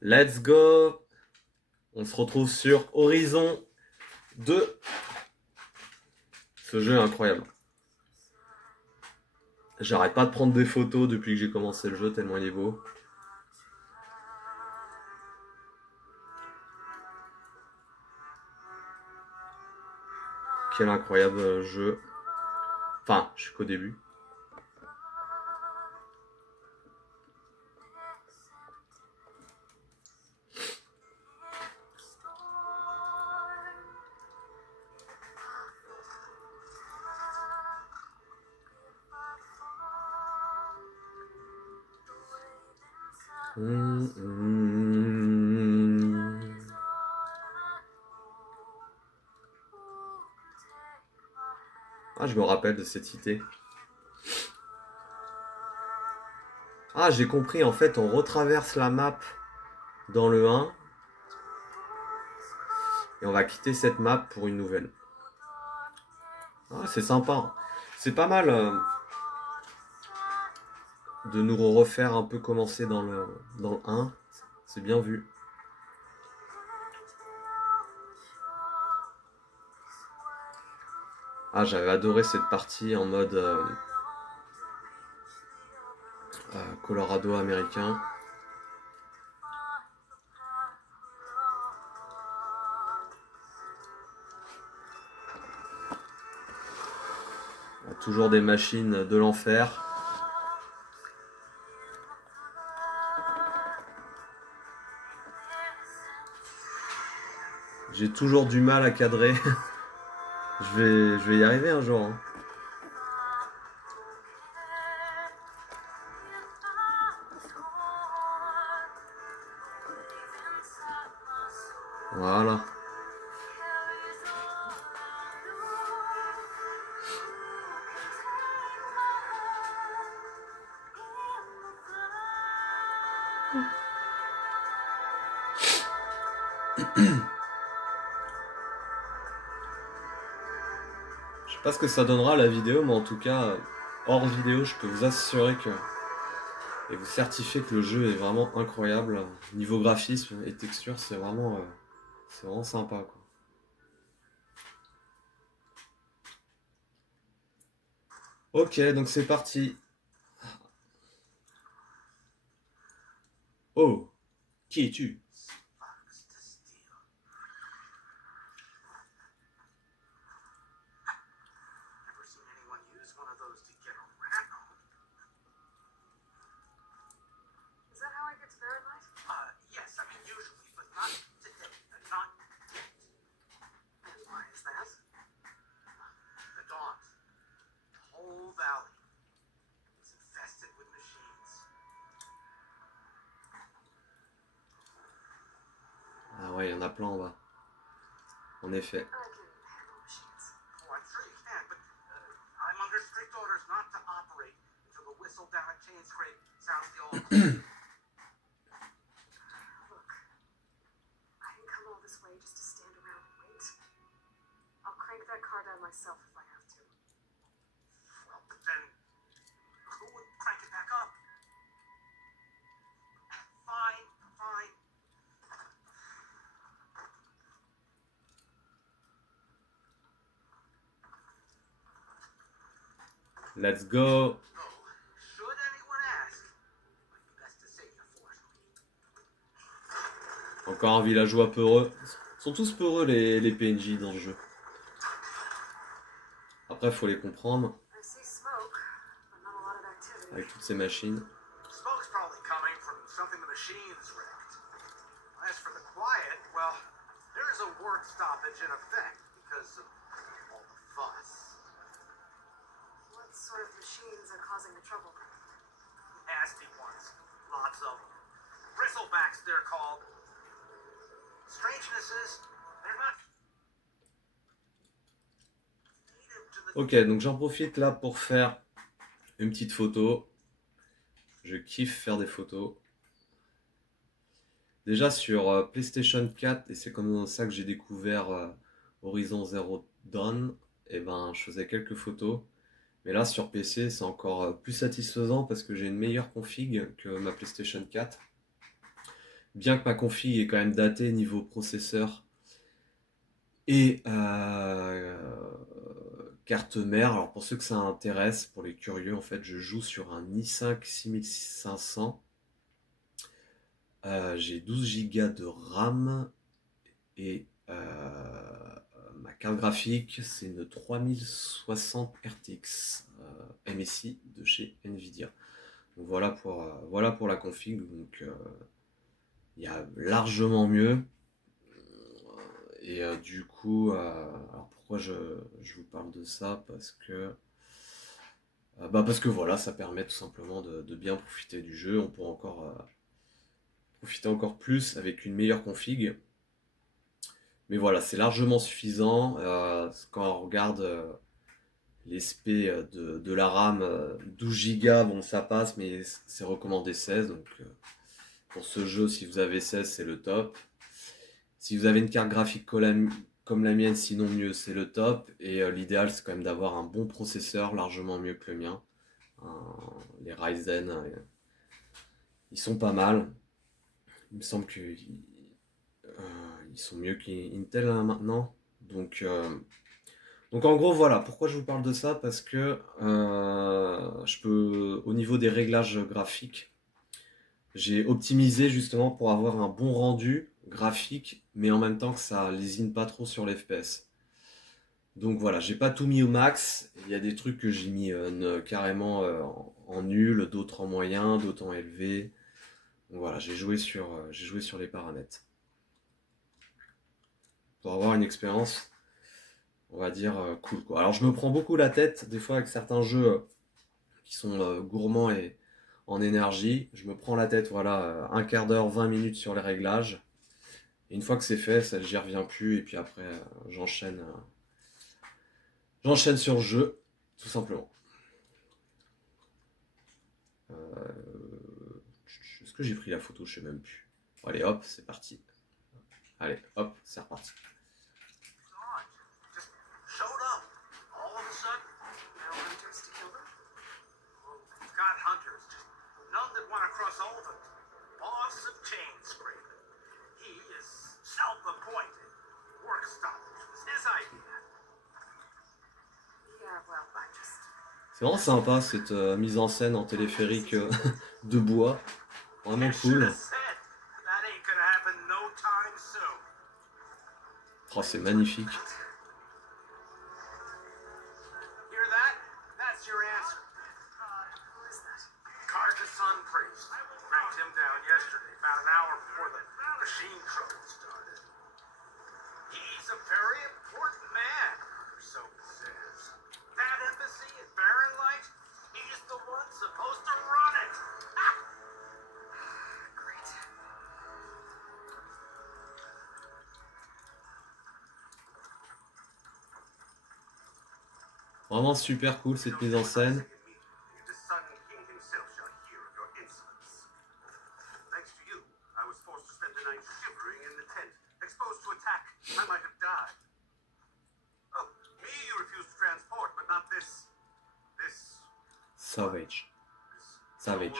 Let's go! On se retrouve sur Horizon 2. Ce jeu est incroyable. J'arrête pas de prendre des photos depuis que j'ai commencé le jeu, tellement il est beau. Quel incroyable jeu. Enfin, je suis qu'au début. Ah, je me rappelle de cette cité. Ah, j'ai compris, en fait, on retraverse la map dans le 1 et on va quitter cette map pour une nouvelle. Ah, c'est sympa. C'est pas mal de nous refaire un peu commencer dans le 1. C'est bien vu. Ah, j'avais adoré cette partie en mode Colorado américain. Toujours des machines de l'enfer. J'ai toujours du mal à cadrer. je vais y arriver un jour, hein. Voilà. Je sais pas ce que ça donnera la vidéo, mais en tout cas, hors vidéo, je peux vous assurer que et vous certifier que le jeu est vraiment incroyable. Niveau graphisme et texture, c'est vraiment sympa, quoi. Ok, donc c'est parti. Oh, qui es-tu? Ah ouais, il y en a plein en bas. En effet. Let's go. Encore un villageois peureux. Ils sont tous peureux les PNJ dans le jeu. Après, faut les comprendre. Avec toutes ces machines. Ok, donc j'en profite là pour faire une petite photo. Je kiffe faire des photos. Déjà sur PlayStation 4, et c'est comme ça que j'ai découvert Horizon Zero Dawn, et ben je faisais quelques photos. Mais là sur PC c'est encore plus satisfaisant parce que j'ai une meilleure config que ma PlayStation 4. bien que ma config est quand même datée niveau processeur et carte mère. Alors pour ceux que ça intéresse, pour les curieux, en fait, je joue sur un i5 6500. J'ai 12 Go de RAM et ma carte graphique, c'est une 3060 RTX MSI de chez Nvidia. Donc voilà pour la config. Donc il y a largement mieux. Et du coup, alors pourquoi je vous parle de ça? Parce que voilà, ça permet tout simplement de bien profiter du jeu. On peut encore profiter encore plus avec une meilleure config. Mais voilà, c'est largement suffisant. Quand on regarde les specs de la RAM, 12 Go, bon ça passe, mais c'est recommandé 16. Donc pour ce jeu, si vous avez 16, c'est le top. Si vous avez une carte graphique comme la mienne, sinon mieux, c'est le top. Et l'idéal, c'est quand même d'avoir un bon processeur, largement mieux que le mien. Les Ryzen, ils sont pas mal. Il me semble qu'ils sont mieux qu'Intel hein, maintenant. Donc en gros, voilà. Pourquoi je vous parle de ça? Parce que je peux, au niveau des réglages graphiques, j'ai optimisé justement pour avoir un bon rendu graphique, mais en même temps que ça lésine pas trop sur l'FPS. Donc voilà, j'ai pas tout mis au max. Il y a des trucs que j'ai mis carrément en nul, d'autres en moyen, d'autres en élevé. Donc voilà, j'ai joué sur les paramètres pour avoir une expérience, on va dire cool quoi. Alors je me prends beaucoup la tête des fois avec certains jeux qui sont gourmands et en énergie. Je me prends la tête, voilà, un quart d'heure, 20 minutes sur les réglages. Et une fois que c'est fait, ça, j'y reviens plus. Et puis après, j'enchaîne sur le jeu, tout simplement. Est-ce que j'ai pris la photo? Je sais même plus. Bon, allez, hop, c'est parti. Allez, hop, c'est reparti. C'est vraiment sympa cette mise en scène en téléphérique de bois. Vraiment cool. Oh, c'est magnifique. Vraiment super cool cette mise en scène. Savage. Savage.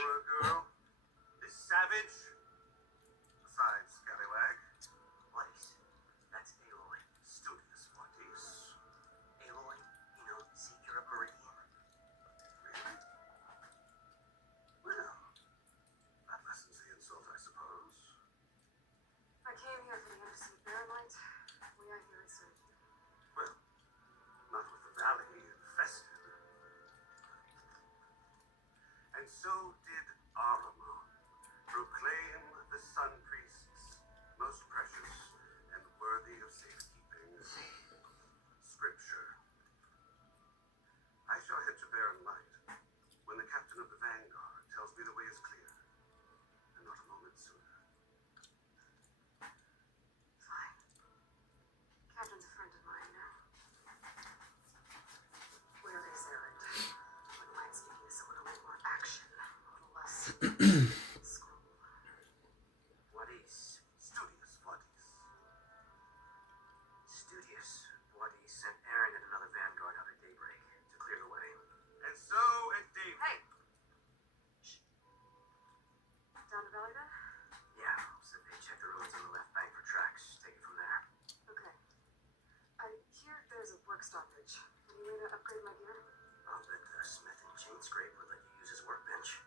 chain scrape would let you use his workbench.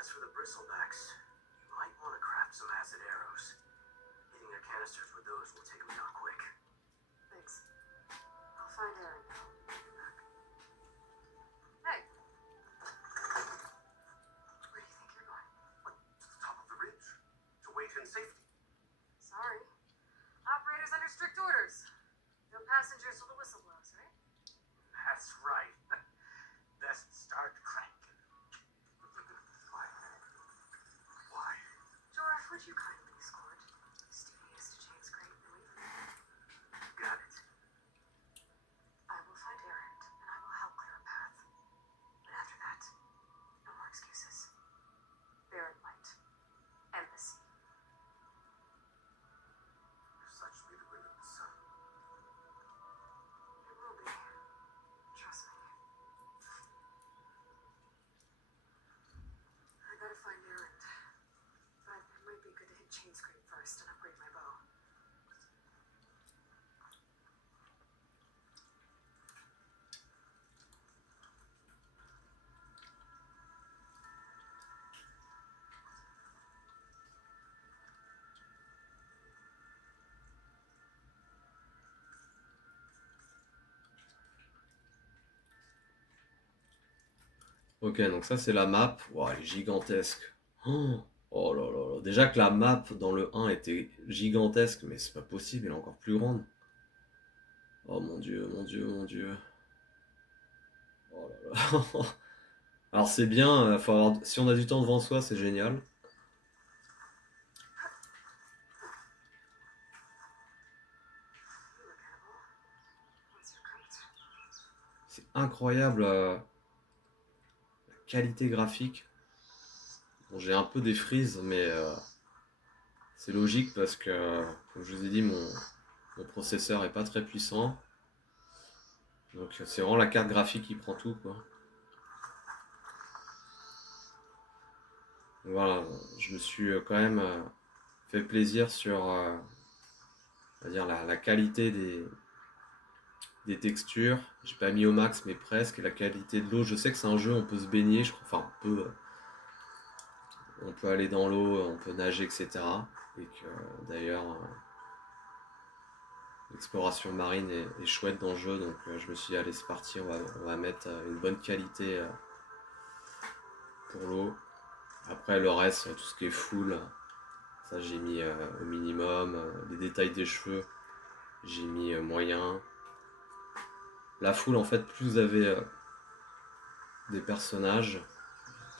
As for the bristlebacks, you might want to craft some acid arrows. Hitting their canisters with those will take them down quick. Thanks. I'll find Aaron now. Hey. Where do you think you're going? What? To the top of the ridge. To wait in safety. Sorry. Operator's under strict orders. No passengers till the whistle blows, right? That's right. Best start cranking. Why? Jorah, would you kindly escort Studious to Chain Scrape and leave him? Got it. I will find Erend, and I will help clear a path. But after that, no more excuses. Barren Light. Embassy. Such be the will of the sun. It will be. Trust me. I gotta find Erend. But it might be good to hit Chain Scrape first and upgrade my bow. Ok, donc ça c'est la map. Wow, elle est gigantesque. Oh là là là. Déjà que la map dans le 1 était gigantesque, mais c'est pas possible, elle est encore plus grande. Oh mon dieu, mon dieu, mon dieu. Oh là là. Alors c'est bien, si on a du temps devant soi, c'est génial. You look edible. Once you're cooked. C'est incroyable la qualité graphique. Bon, j'ai un peu des frises, mais c'est logique parce que, comme je vous ai dit, mon processeur est pas très puissant. Donc c'est vraiment la carte graphique qui prend tout, quoi. Voilà, je me suis quand même fait plaisir sur on va dire la qualité des textures. J'ai pas mis au max, mais presque. Et la qualité de l'eau, je sais que c'est un jeu, on peut se baigner, je crois. Enfin, on peut aller dans l'eau, on peut nager, etc. Et que d'ailleurs, l'exploration marine est chouette dans le jeu. Donc je me suis dit, allez, c'est parti, on va mettre une bonne qualité pour l'eau. Après, le reste, tout ce qui est full, ça j'ai mis au minimum. Les détails des cheveux, j'ai mis moyen. La full, en fait, plus vous avez des personnages,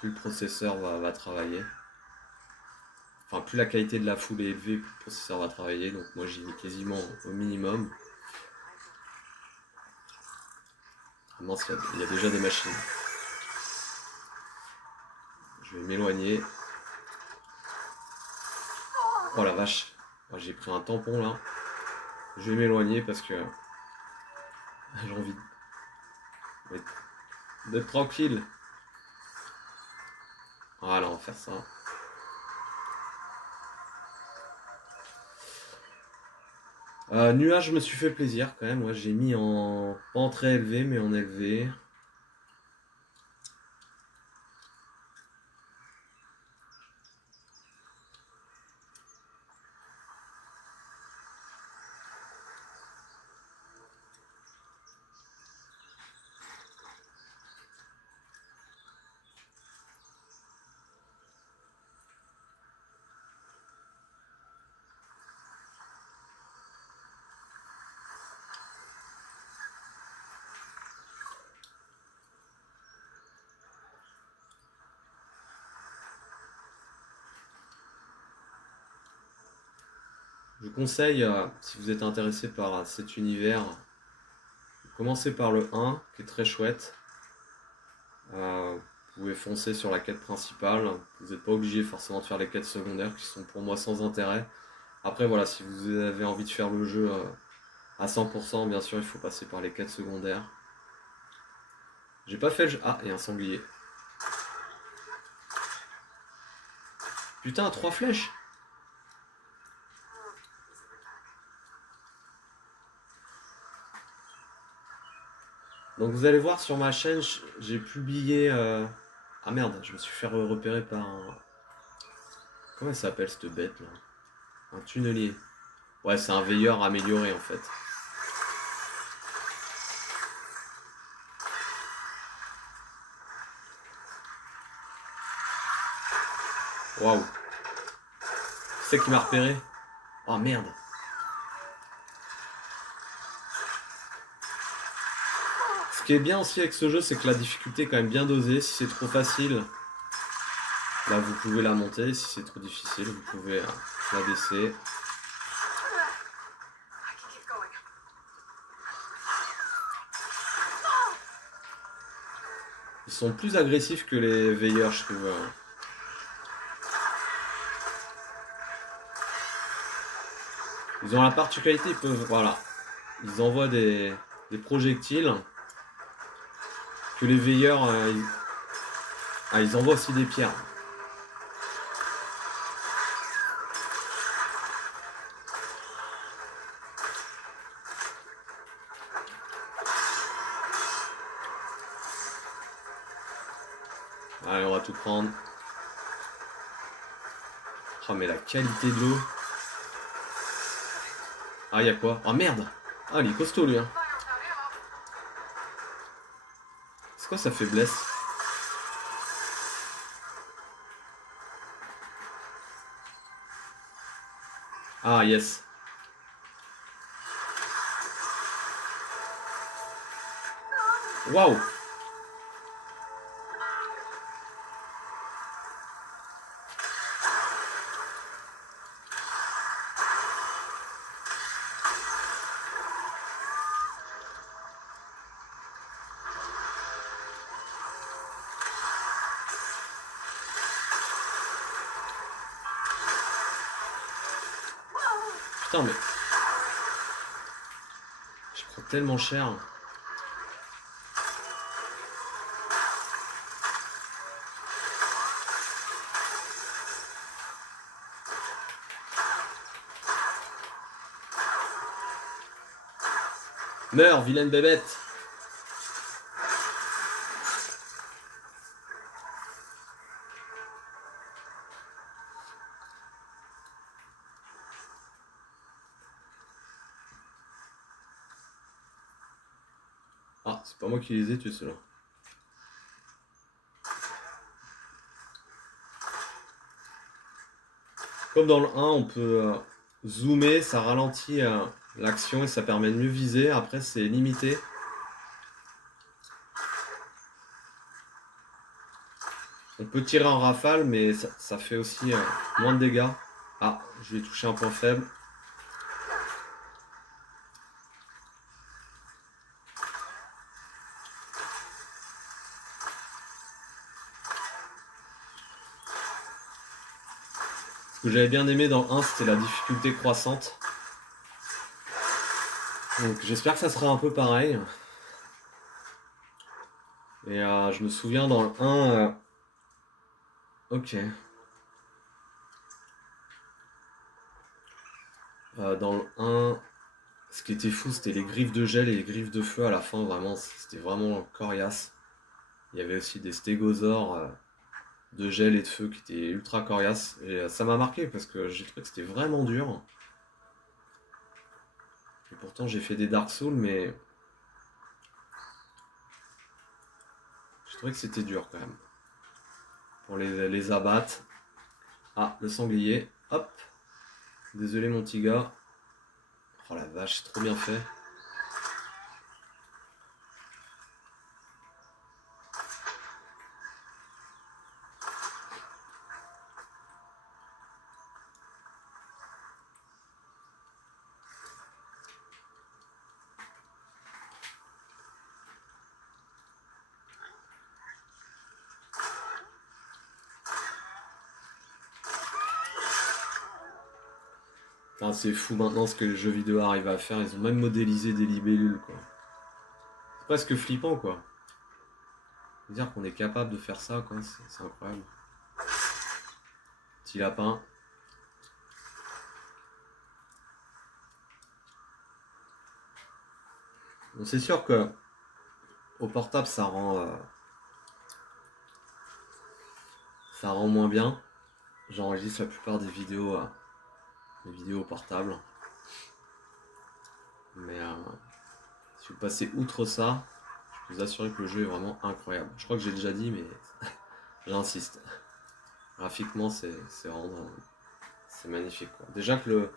plus le processeur va travailler. Enfin, plus la qualité de la full est élevée, plus le processeur va travailler. Donc moi, j'ai mis quasiment au minimum. Ah mince, il y a déjà des machines. Je vais m'éloigner. Oh la vache. Oh, j'ai pris un tampon là. Je vais m'éloigner parce que j'ai envie d'être tranquille. Voilà, on va faire ça. Nuage, je me suis fait plaisir quand même. Moi, j'ai mis pas en très élevé, mais en élevé. Je vous conseille, si vous êtes intéressé par cet univers, commencez par le 1, qui est très chouette. Vous pouvez foncer sur la quête principale. Vous n'êtes pas obligé forcément de faire les quêtes secondaires, qui sont pour moi sans intérêt. Après, voilà, si vous avez envie de faire le jeu à 100%, bien sûr, il faut passer par les quêtes secondaires. J'ai pas fait le jeu... Ah, il y a un sanglier. Putain, 3 flèches. Donc vous allez voir sur ma chaîne, j'ai publié... Ah merde, je me suis fait repérer par un... Comment elle s'appelle cette bête là? Un tunnelier. Ouais, c'est un veilleur amélioré en fait. Waouh. C'est qui m'a repéré? Oh merde. Ce qui est bien aussi avec ce jeu, c'est que la difficulté est quand même bien dosée. Si c'est trop facile, là vous pouvez la monter. Si c'est trop difficile, vous pouvez la baisser. I can keep going. Ils sont plus agressifs que les veilleurs, je trouve. Ils ont la particularité, ils peuvent... Voilà. Ils envoient des projectiles que les veilleurs... ils envoient aussi des pierres. Allez, on va tout prendre. Oh, mais la qualité de l'eau. Ah, y'a quoi? Ah, merde! Ah, il est costaud, lui. Hein. Fire without ammo. C'est quoi sa faiblesse? Ah, yes. Waouh! Putain, mais... Je prends tellement cher. Meurs, vilaine bébête! Ah, c'est pas moi qui les ai tués, ceux-là. Comme dans le 1, on peut zoomer, ça ralentit l'action et ça permet de mieux viser. Après, c'est limité. On peut tirer en rafale, mais ça fait aussi moins de dégâts. Ah, je vais toucher un point faible. Ce que j'avais bien aimé dans le 1, c'était la difficulté croissante. Donc j'espère que ça sera un peu pareil. Et je me souviens dans le 1... Ok. Dans le 1, ce qui était fou, c'était les griffes de gel et les griffes de feu à la fin. Vraiment, c'était vraiment coriace. Il y avait aussi des stégosaures de gel et de feu qui étaient ultra coriaces. Et ça m'a marqué parce que j'ai trouvé que c'était vraiment dur. Et pourtant, j'ai fait des Dark Souls, mais... Je trouvais que c'était dur quand même. Pour les abattre. Ah, le sanglier. Hop. Désolé mon petit gars. Oh la vache, c'est trop bien fait. Enfin, c'est fou maintenant ce que les jeux vidéo arrivent à faire. Ils ont même modélisé des libellules, quoi. C'est presque flippant, quoi. Dire qu'on est capable de faire ça, quoi, c'est incroyable. Petit lapin. Bon, c'est sûr que au portable, ça rend moins bien. J'enregistre la plupart des vidéos au portable. Mais si vous passez outre ça, je peux vous assurer que le jeu est vraiment incroyable. Je crois que j'ai déjà dit, mais j'insiste. Graphiquement, c'est magnifique, quoi. Déjà que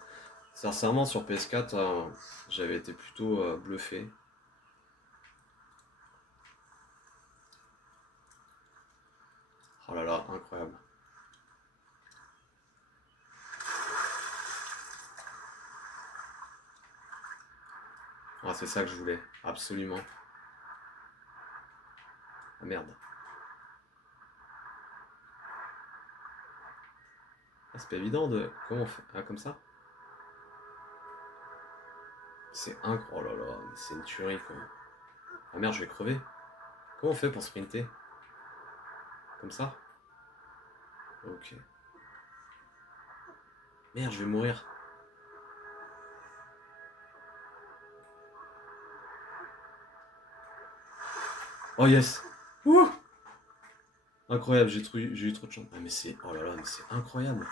sincèrement, sur PS4, j'avais été plutôt bluffé. Oh là là, incroyable. Ah, c'est ça que je voulais, absolument. Ah merde. Ah, c'est pas évident de... Comment on fait? Ah, comme ça? C'est incroyable. Oh là là, mais c'est une tuerie, quoi. Ah merde, je vais crever. Comment on fait pour sprinter? Comme ça? Ok. Merde, je vais mourir. Oh yes! Ouh! Incroyable, j'ai eu trop de chance. Ah mais c'est... Oh là là, mais c'est incroyable.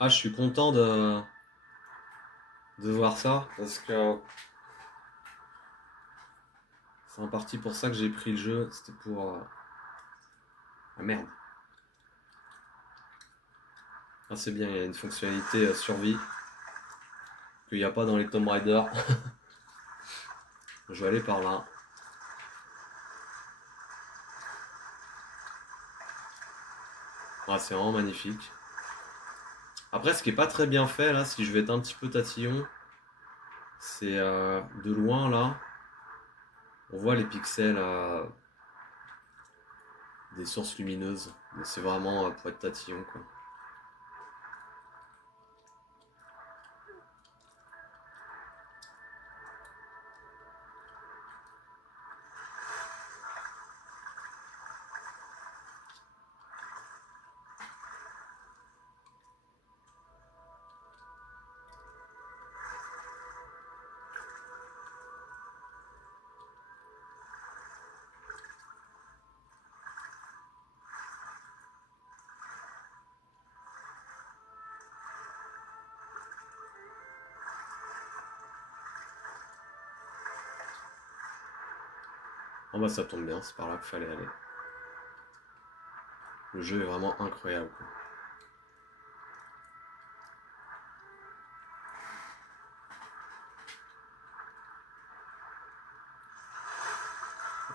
Ah, je suis content de voir ça, parce que c'est en partie pour ça que j'ai pris le jeu. C'était pour... Ah merde. Ah c'est bien, il y a une fonctionnalité survie qu'il n'y a pas dans les Tomb Raider. Je vais aller par là. Ah, c'est vraiment magnifique. Après, ce qui est pas très bien fait là, si je vais être un petit peu tatillon, c'est de loin là, on voit les pixels des sources lumineuses. Mais c'est vraiment pour être tatillon, quoi. Oh bah ça tombe bien, c'est par là qu'il fallait aller. Le jeu est vraiment incroyable, quoi.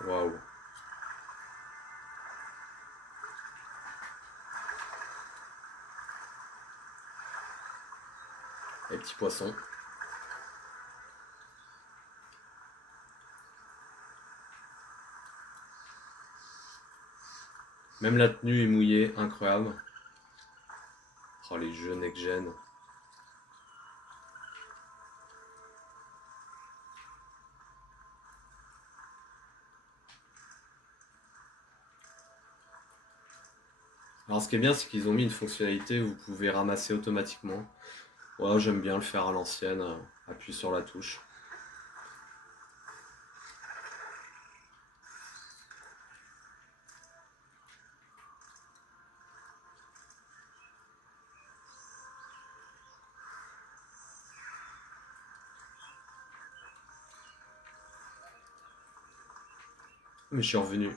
Waouh. Les petits poissons. Même la tenue est mouillée, incroyable. Oh les jeux next-gen. Alors ce qui est bien, c'est qu'ils ont mis une fonctionnalité où vous pouvez ramasser automatiquement. Ouais, j'aime bien le faire à l'ancienne, appuie sur la touche. Mais je suis revenu.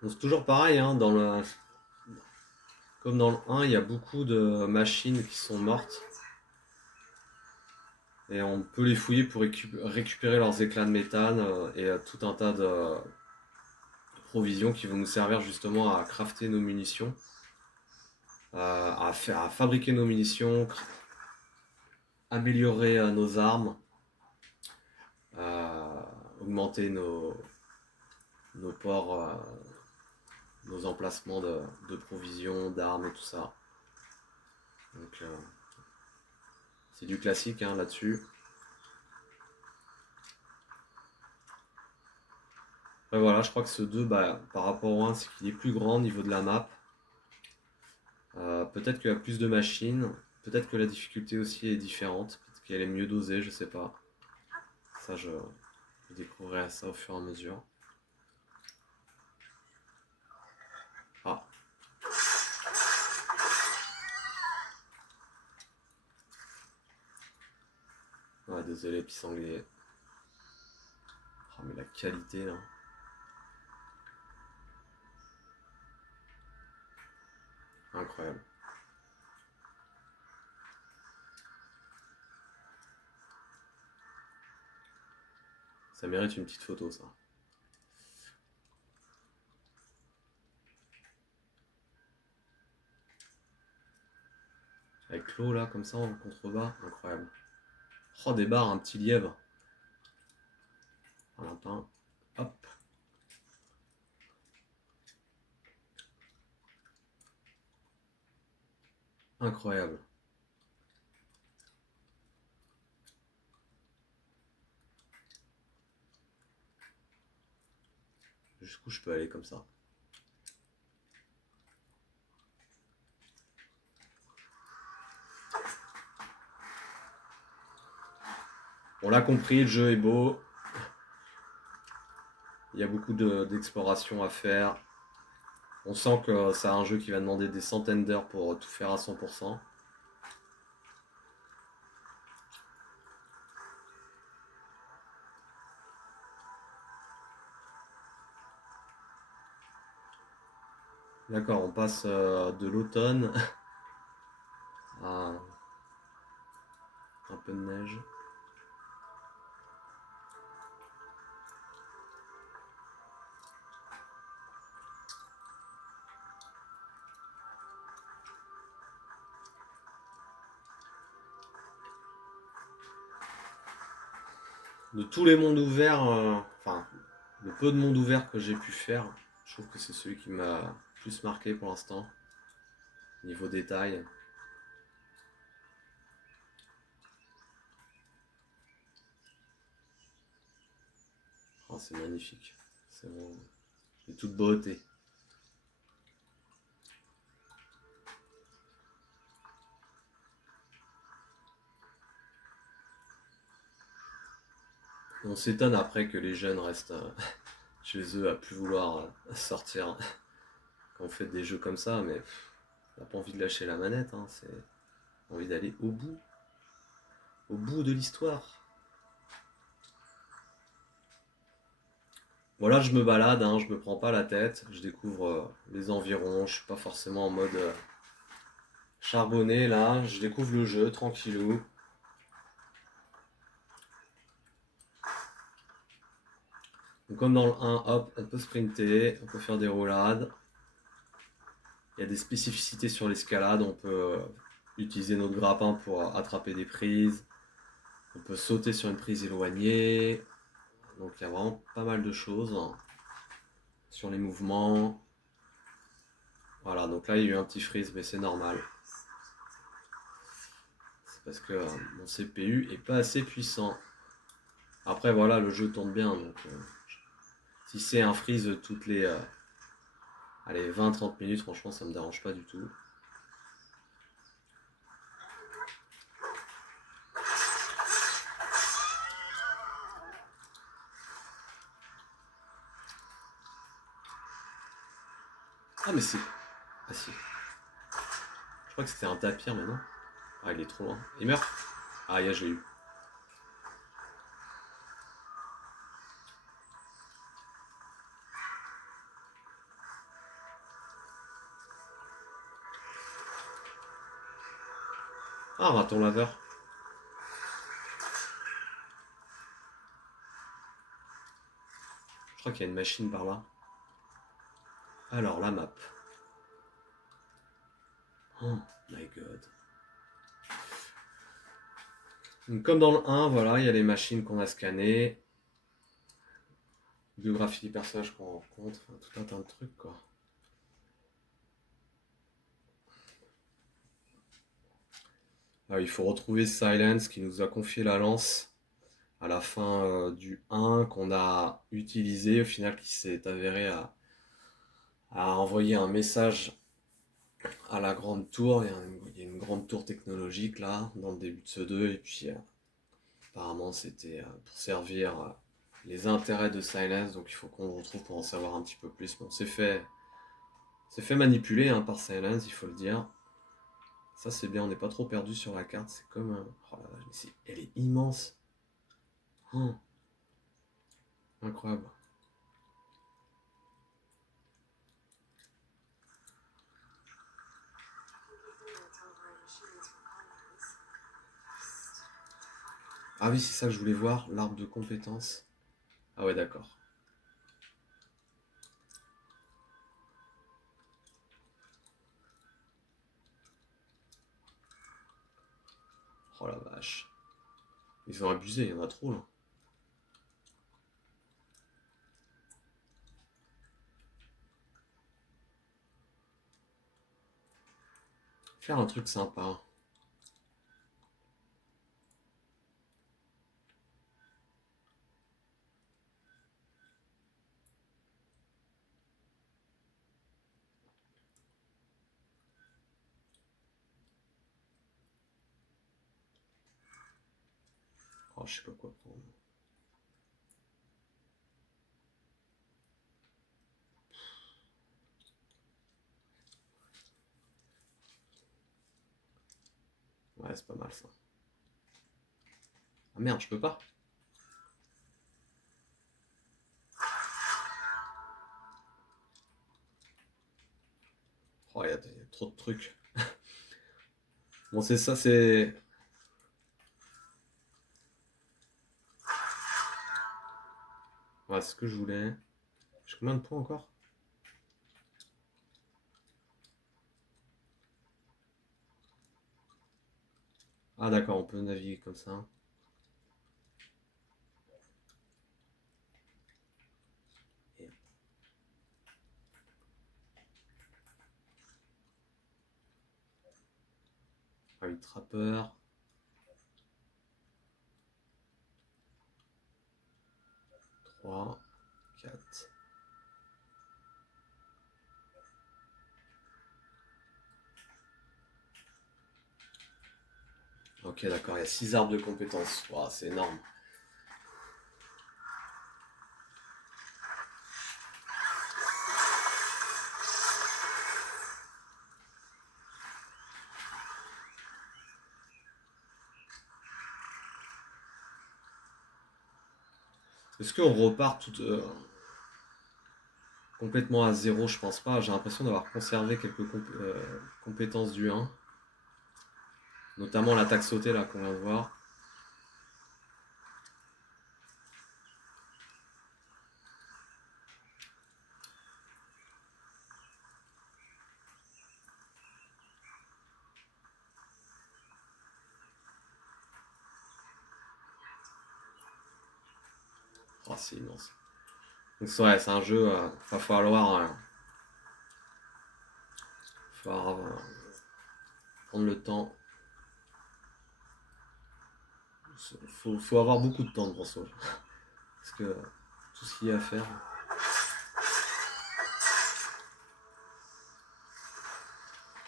Donc, c'est toujours pareil, hein, comme dans le 1, il y a beaucoup de machines qui sont mortes. Et on peut les fouiller pour récupérer leurs éclats de méthane et tout un tas de provisions qui vont nous servir justement à crafter nos munitions, à fabriquer nos munitions, améliorer nos armes, augmenter nos ports, nos emplacements de provisions, d'armes et tout ça. Donc c'est du classique, hein, là-dessus. Après voilà, je crois que ce 2, bah, par rapport au 1, c'est qu'il est plus grand au niveau de la map. Peut-être qu'il y a plus de machines, peut-être que la difficulté aussi est différente, peut-être qu'elle est mieux dosée, je sais pas. Ça, je découvrirai ça au fur et à mesure. Ah, ouais, désolé, pissanglier. Ah, mais la qualité, là. Incroyable. Ça mérite une petite photo, ça. Avec l'eau, là, comme ça, en contrebas, incroyable. Oh, des barres, un petit lièvre. Un lapin. Hop. Incroyable. Jusqu'où je peux aller comme ça? On l'a compris, le jeu est beau. Il y a beaucoup d'exploration à faire. On sent que c'est un jeu qui va demander des centaines d'heures pour tout faire à 100%. D'accord, on passe de l'automne à un peu de neige. De tous les mondes ouverts, enfin, le peu de mondes ouverts que j'ai pu faire, je trouve que c'est celui qui m'a plus marqué pour l'instant, niveau détail. Oh, c'est magnifique. C'est vraiment de toute beauté. On s'étonne après que les jeunes restent chez eux à plus vouloir sortir quand on fait des jeux comme ça, mais on n'a pas envie de lâcher la manette, hein, c'est envie d'aller au bout de l'histoire. Voilà, je me balade, hein, je me prends pas la tête, je découvre les environs, je suis pas forcément en mode charbonné là, je découvre le jeu tranquillou. Donc comme dans le 1, hop, on peut sprinter, on peut faire des roulades. Il y a des spécificités sur l'escalade, on peut utiliser notre grappin pour attraper des prises, on peut sauter sur une prise éloignée. Donc il y a vraiment pas mal de choses sur les mouvements. Voilà, donc là il y a eu un petit freeze, mais c'est normal. C'est parce que mon CPU est pas assez puissant. Après voilà, le jeu tourne bien, donc si c'est un freeze toutes les allez, 20-30 minutes, franchement ça me dérange pas du tout. Ah mais c'est... Ah si. Je crois que c'était un tapir maintenant. Ah il est trop loin. Il meurt. Ah yeah, je l'ai eu. Ah, un raton laveur. Je crois qu'il y a une machine par là. Alors, la map. Oh my god. Donc, comme dans le 1, voilà, il y a les machines qu'on a scannées. Biographie des personnages qu'on rencontre. Enfin, tout un tas de trucs, quoi. Alors, il faut retrouver Silence qui nous a confié la lance à la fin du 1 qu'on a utilisé, au final qui s'est avéré à envoyer un message à la grande tour. Il y a une grande tour technologique là, dans le début de ce 2, et puis apparemment c'était pour servir les intérêts de Silence, donc il faut qu'on le retrouve pour en savoir un petit peu plus. Bon, c'est fait manipuler hein, par Silence, il faut le dire. Ça c'est bien, on n'est pas trop perdu sur la carte, c'est comme... oh la vache, mais elle est immense. Oh, incroyable. Ah oui, c'est ça que je voulais voir, l'arbre de compétences. Ah ouais, d'accord. Oh la vache. Ils ont abusé, il y en a trop là. Faire un truc sympa. Oh, je sais pas quoi prendre. Ouais, c'est pas mal ça. Ah merde, je peux pas. Oh, il y a trop de trucs. Bon, c'est ça, c'est... Ouais, c'est ce que je voulais. J'ai combien de points encore? Ah d'accord, on peut naviguer comme ça. Et... Ah oui, trappeur. 3, 4. Ok, d'accord, il y a 6 arbres de compétences. Wow, c'est énorme. Est-ce qu'on repart complètement à zéro? Je pense pas. J'ai l'impression d'avoir conservé quelques compétences du 1. Notamment l'attaque sautée là qu'on vient de voir. Oh, c'est immense. Donc ouais, c'est un jeu, va falloir prendre le temps. Faut avoir beaucoup de temps devant ce jeu. Parce que tout ce qu'il y a à faire.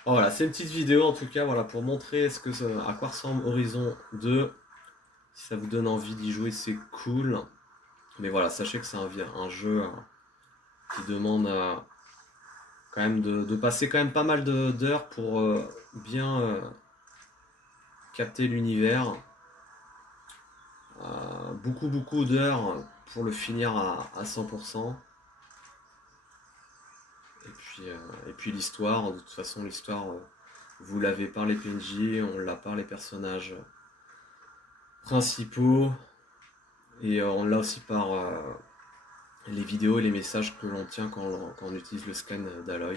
Oh, voilà, c'est une petite vidéo en tout cas, voilà, pour montrer à quoi ressemble Horizon 2. Si ça vous donne envie d'y jouer, c'est cool. Mais voilà, sachez que c'est un jeu qui demande quand même de passer quand même pas mal d'heures pour bien capter l'univers. Beaucoup d'heures pour le finir à 100%. Et puis l'histoire, de toute façon l'histoire, vous l'avez par les PNJ, on l'a par les personnages principaux, et on l'a aussi par les vidéos et les messages que l'on tient quand on utilise le scan d'Aloy.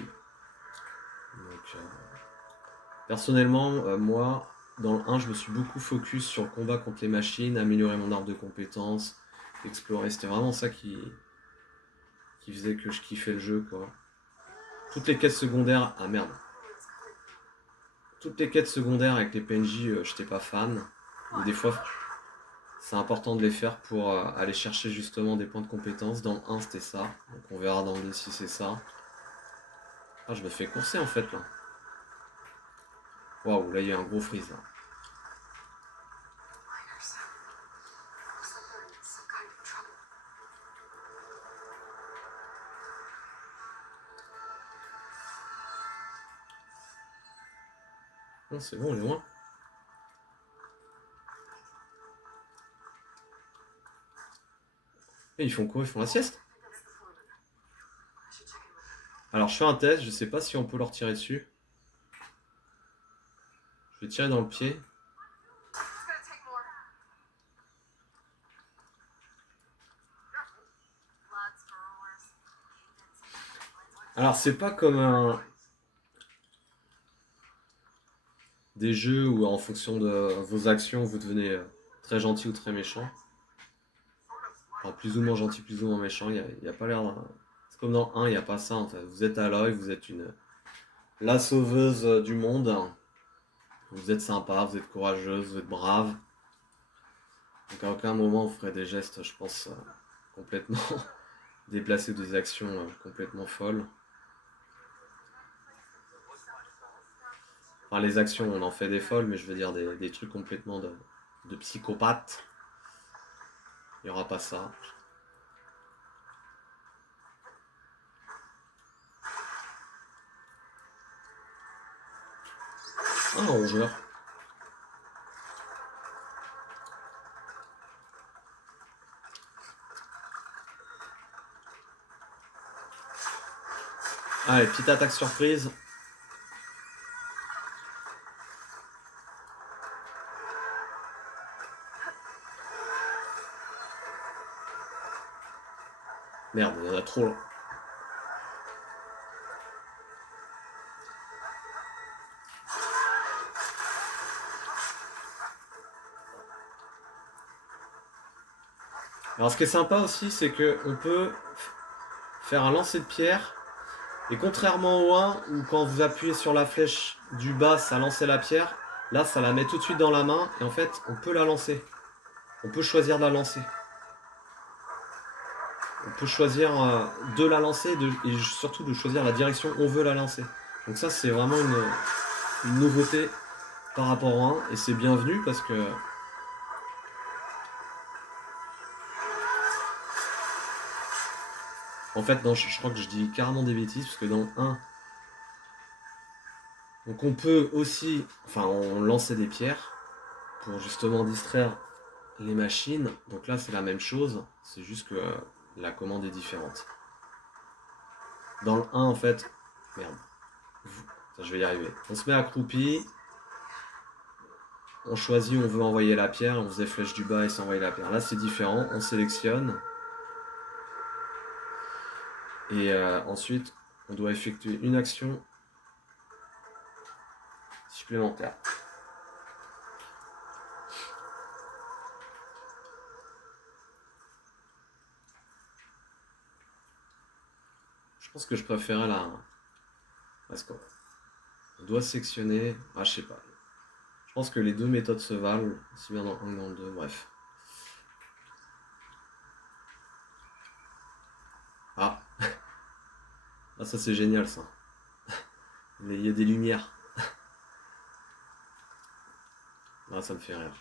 Donc, personnellement, moi, dans le 1, je me suis beaucoup focus sur le combat contre les machines, améliorer mon arbre de compétences, explorer. C'était vraiment ça qui faisait que je kiffais le jeu, quoi. Toutes les quêtes secondaires... Ah merde. Toutes les quêtes secondaires avec les PNJ, j'étais pas fan. Et des fois... c'est important de les faire pour aller chercher justement des points de compétence. Dans le 1, c'était ça. Donc on verra dans le 2 si c'est ça. Ah, je me fais courser en fait là. Waouh, là il y a un gros freeze là. Miners. Looks like they're in some kind of trouble. Non, c'est bon, on est loin. Et ils font quoi? Ils font la sieste? That's the foreman. I should check in with him. Alors je fais un test, je sais pas si on peut leur tirer dessus. Je vais tirer dans le pied. It's gonna take more. Blood's for roars. Alors c'est pas comme des jeux où en fonction de vos actions vous devenez très gentil ou très méchant. Enfin plus ou moins gentil, plus ou moins méchant. Il y a pas l'air... C'est comme dans 1, il n'y a pas ça en fait. Vous êtes Aloy, vous êtes la sauveuse du monde. Vous êtes sympa, vous êtes courageuse, vous êtes brave. Donc à aucun moment vous ferez des gestes, je pense, complètement déplacés, des actions complètement folles. Enfin les actions, on en fait des folles, mais je veux dire des trucs complètement de psychopathe. Il n'y aura pas ça. Ah, un rongeur. Allez, petite attaque surprise. Merde, il y en a trop là. Alors ce qui est sympa aussi, c'est que on peut faire un lancer de pierre. Et contrairement au 1, où quand vous appuyez sur la flèche du bas, ça lançait la pierre, là ça la met tout de suite dans la main, et en fait on peut la lancer. On peut choisir de la lancer. On peut choisir de la lancer et surtout de choisir la direction où on veut la lancer. Donc ça c'est vraiment une nouveauté par rapport au 1, et c'est bienvenu parce que... En fait, non, je crois que je dis carrément des bêtises, parce que dans le 1, donc on peut aussi, enfin on lançait des pierres pour justement distraire les machines. Donc là c'est la même chose, c'est juste que la commande est différente. Dans le 1 en fait, merde, ça, je vais y arriver. On se met accroupi, on choisit où on veut envoyer la pierre, on faisait flèche du bas et ça envoyait la pierre. Là c'est différent, on sélectionne. Et ensuite on doit effectuer une action supplémentaire. Je pense que je préférais la scope. On doit sectionner. Ah, je sais pas. Je pense que les deux méthodes se valent, aussi bien dans le 1 que dans le 2, bref. Ah, ah ça c'est génial ça. Il y a des lumières. Ah, ça me fait rire.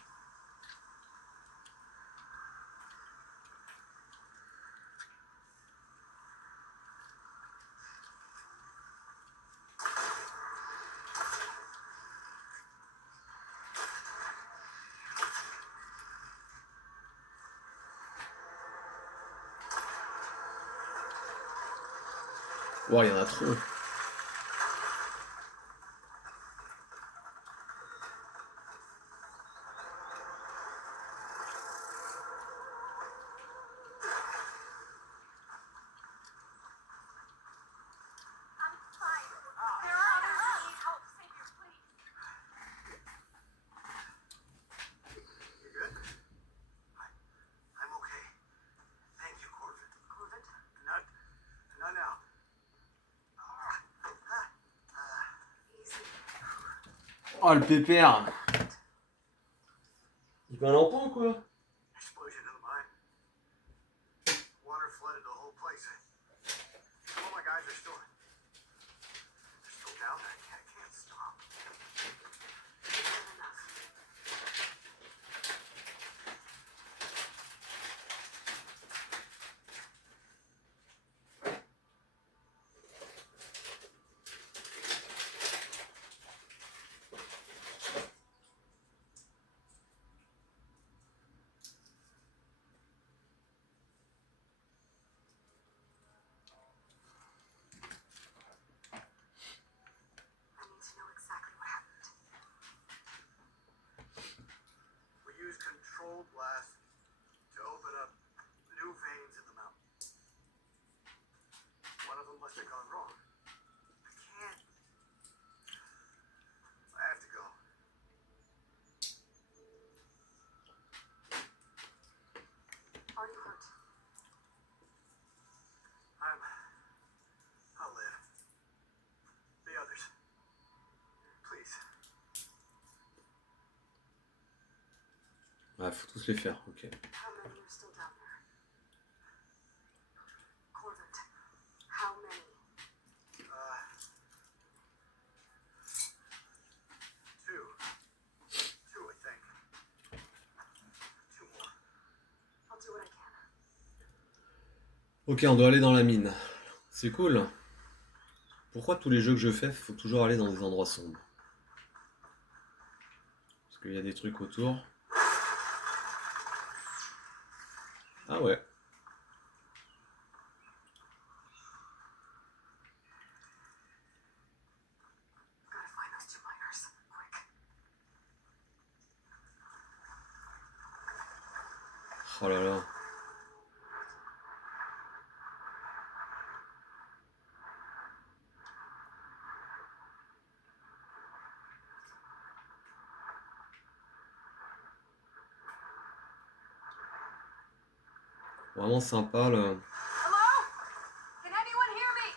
Wow, il y en a trop. I'm fine. There are others who need help. Savior, please. You good? I'm okay. Thank you, Corvid. Corvid? Not now. Easy. Oh le pépère. Il va longtemps ou quoi? They're still down there. I can't stop. You've done enough. I need to know exactly what happened. We used controlled blast to open up new veins in the mountain. One of them must have gone wrong. I can't. I have to go. Are you hurt? I'll live. The others. Please. Ouais, faut tous les faire, ok. How many are still down there? Corvin, how many? Two. Two, I think. Two more. I'll do what I can. Ok, on doit aller dans la mine. C'est cool. Pourquoi tous les jeux que je fais, faut toujours aller dans des endroits sombres? Parce qu'il y a des trucs autour. Ah ouais. Gotta find those two miners. Quick. Oh là là. Vraiment sympa là. Hello? Can anyone hear me?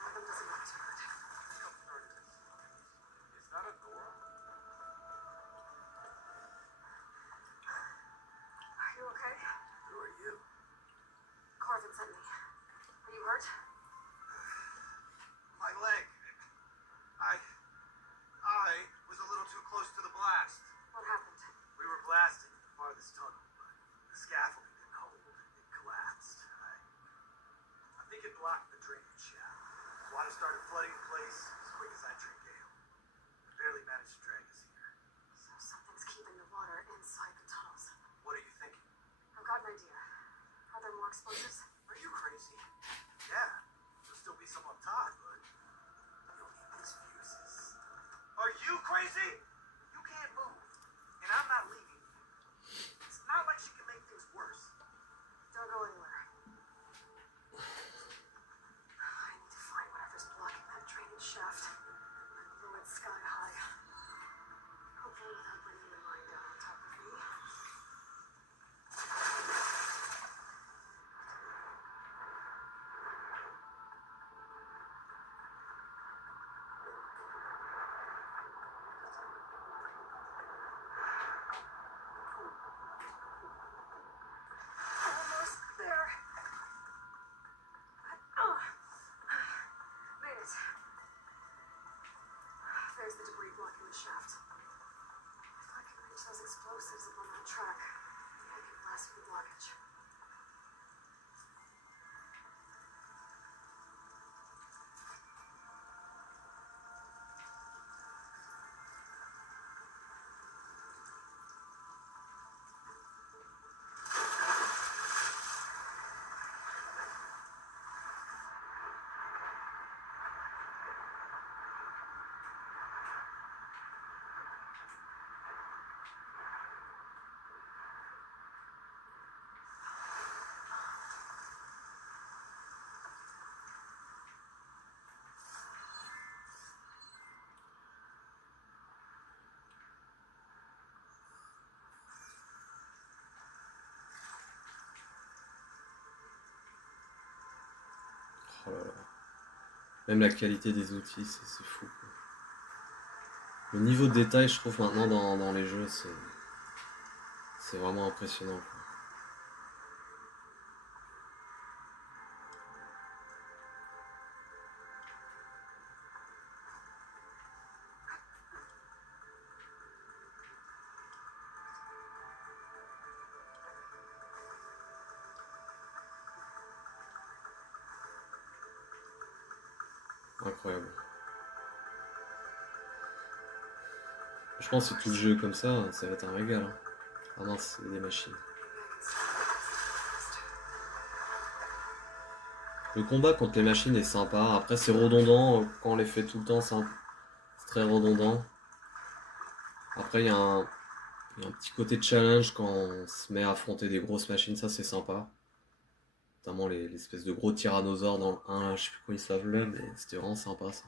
One of them doesn't look too good. Is that a door? Are you okay? Who are you? Corvin sent me. Are you hurt? My leg. I was a little too close to the blast. What happened? We were blasting the farthest tunnel, but the scaffolding didn't hold. It collapsed. I think it blocked the drainage shaft. Water started flooding the place as quick as I turned gale. It barely managed to drag us here. So something's keeping the water inside the tunnels. What are you thinking? I've got an idea. Are there more explosives? Are you crazy? Yeah, there'll still be some up top, but you'll need these fuses. Are you crazy? You can't move, and I'm not leaving. It's not like she can make things worse. Don't go anywhere. I need to find whatever's blocking that drainage shaft and blow it sky high. Hopefully without bringing the mine down on top of me. Almost there. Made it. There's the debris blocking the shaft. If I can reach those explosives up on that track, I can blast through the blockage. Oh là là. Même la qualité des outils, c'est fou, quoi. Le niveau de détail, je trouve maintenant dans les jeux, c'est vraiment impressionnant, quoi. Incroyable. Je pense que si tout le jeu est comme ça va être un régal, hein. Ah non, c'est des machines. Le combat contre les machines est sympa. Après, c'est redondant. Quand on les fait tout le temps, c'est très redondant. Après, il y a un petit côté challenge quand on se met à affronter des grosses machines. Ça, c'est sympa. Notamment l'espèce de gros tyrannosaures dans le 1. Je sais plus comment ils s'appelaient, mais c'était vraiment sympa, ça.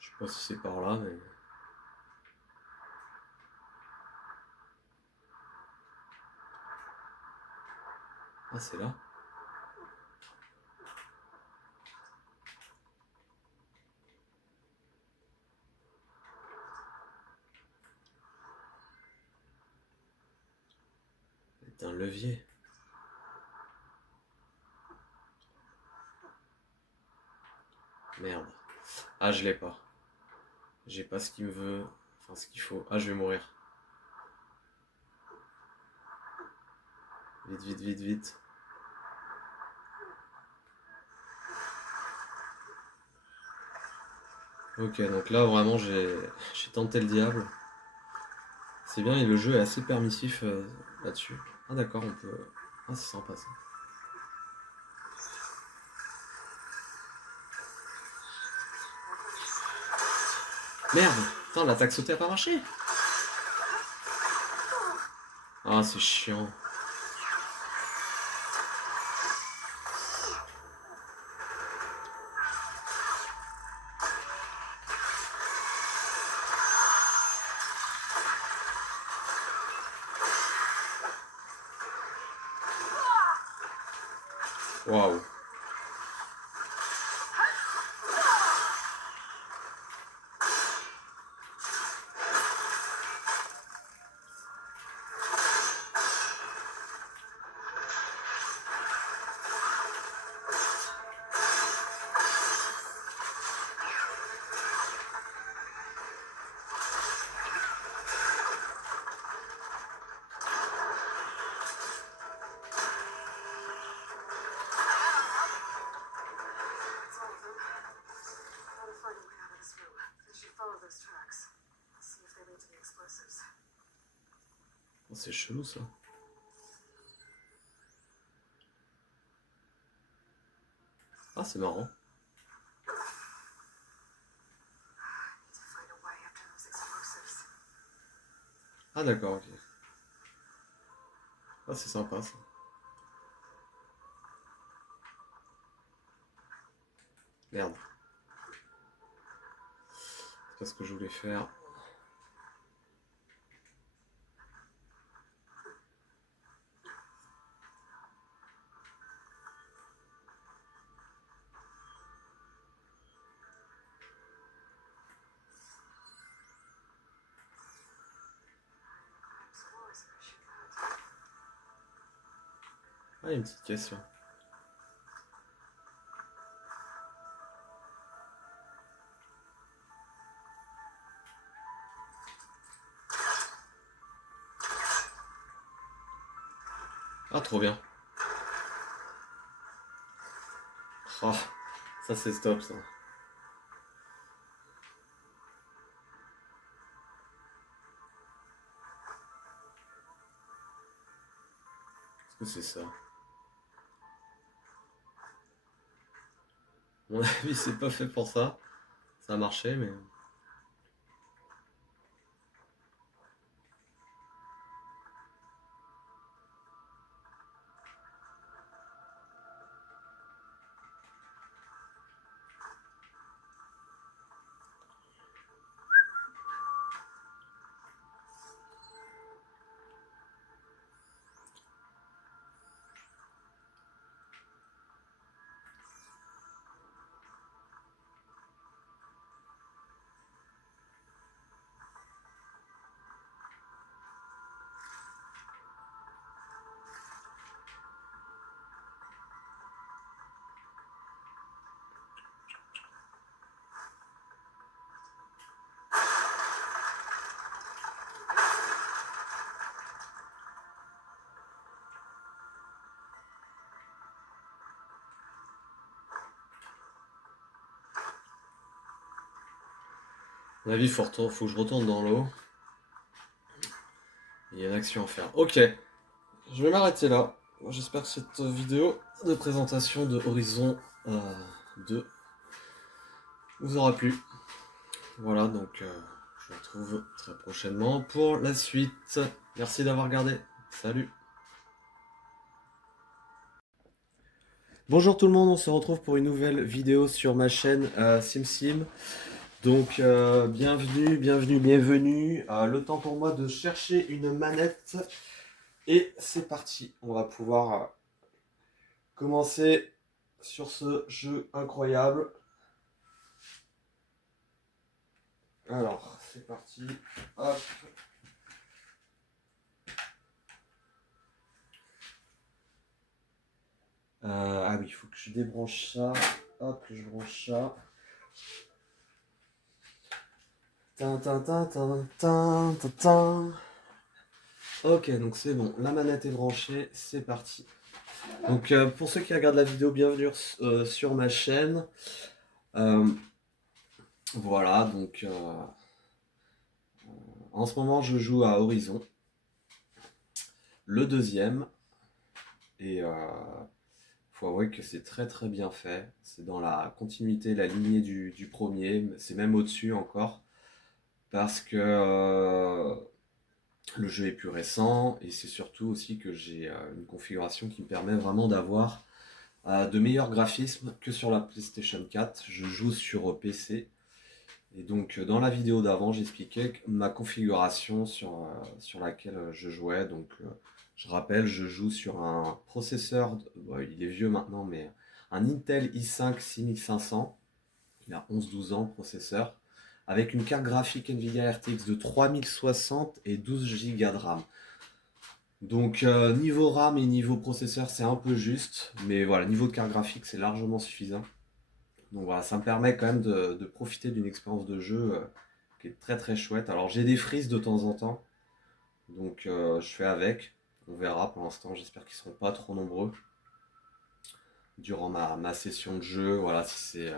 Je sais pas si c'est par là, mais... Ah, c'est là. C'est un levier. Merde. Ah, je l'ai pas. J'ai pas ce qu'il me veut. Enfin, ce qu'il faut. Ah, je vais mourir. Vite, vite, vite, vite. Ok, donc là, vraiment, j'ai tenté le diable. C'est bien, et le jeu est assez permissif là-dessus. Ah d'accord, on peut... Ah, c'est sympa, ça. Merde! Putain, l'attaque sautée a pas marché! Ah, c'est chiant. Waouh. That's all of them. Gotta find a way out of this room. I should follow those tracks. See if they lead to the explosives. Oh, c'est chelou, ça. Ah, c'est marrant. Need to find a way up to those explosives. Ah d'accord, ok. Ah, c'est sympa, ça. Merde. C'est pas ce que je voulais faire. Climb some walls and I shoot that. Ah, il y a une petite question. Ah, trop bien. Oh, ça c'est stop, ça. Qu'est-ce que c'est ça? mon avis, c'est pas fait pour ça. Ça a marché, mais... À mon avis, faut que je retourne dans l'eau. Il y a une action à faire. Ok, je vais m'arrêter là. J'espère que cette vidéo de présentation de Horizon 2 vous aura plu. Voilà, donc je vous retrouve très prochainement pour la suite. Merci d'avoir regardé. Salut. Bonjour tout le monde, on se retrouve pour une nouvelle vidéo sur ma chaîne SimSim. Donc bienvenue. Le temps pour moi de chercher une manette. Et c'est parti, on va pouvoir commencer sur ce jeu incroyable. Alors, c'est parti. Hop. Ah oui, il faut que je débranche ça. Hop, je branche ça. Ok, donc c'est bon, la manette est branchée, c'est parti. Donc pour ceux qui regardent la vidéo, bienvenue sur ma chaîne. Voilà, donc en ce moment je joue à Horizon, le deuxième, et faut avouer que c'est très très bien fait. C'est dans la continuité, la lignée du premier, c'est même au-dessus encore, parce que le jeu est plus récent, et c'est surtout aussi que j'ai une configuration qui me permet vraiment d'avoir de meilleurs graphismes que sur la PlayStation 4. Je joue sur PC. Et donc dans la vidéo d'avant, j'expliquais ma configuration sur laquelle je jouais. Donc je rappelle, je joue sur un processeur, bon, il est vieux maintenant, mais un Intel i5 6500. Il a 11-12 ans le processeur, avec une carte graphique Nvidia RTX de 3060 et 12 Go de RAM. Donc niveau RAM et niveau processeur, c'est un peu juste, mais voilà, niveau de carte graphique, c'est largement suffisant. Donc voilà, ça me permet quand même de profiter d'une expérience de jeu qui est très très chouette. Alors j'ai des frises de temps en temps, donc je fais avec. On verra pour l'instant, j'espère qu'ils seront pas trop nombreux durant ma session de jeu. Voilà, si c'est.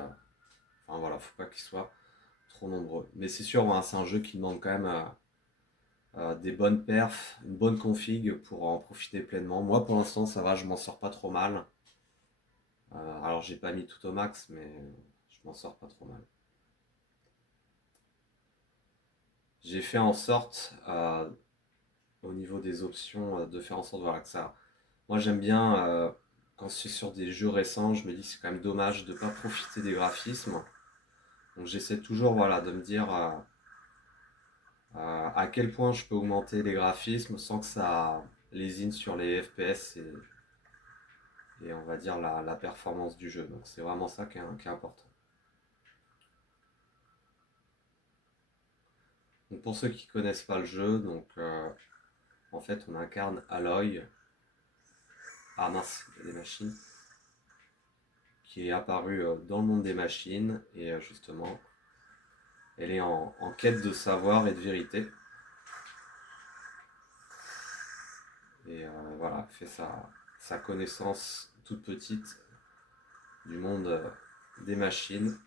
Enfin voilà, faut pas qu'ils soient trop nombreux. Mais c'est sûr, voilà, c'est un jeu qui demande quand même des bonnes perfs, une bonne config pour en profiter pleinement. Moi pour l'instant, ça va, je m'en sors pas trop mal. Alors j'ai pas mis tout au max, mais je m'en sors pas trop mal. J'ai fait en sorte, au niveau des options, de faire en sorte voilà, que ça. Moi j'aime bien, quand je suis sur des jeux récents, je me dis que c'est quand même dommage de ne pas profiter des graphismes. Donc j'essaie toujours voilà, de me dire à quel point je peux augmenter les graphismes sans que ça lésine sur les FPS et on va dire la performance du jeu. Donc c'est vraiment ça qui est important. Donc pour ceux qui ne connaissent pas le jeu, donc en fait on incarne Aloy. Ah mince, il y a des machines. Qui est apparue dans le monde des machines et justement elle est en quête de savoir et de vérité. Et voilà, elle fait sa connaissance toute petite du monde des machines.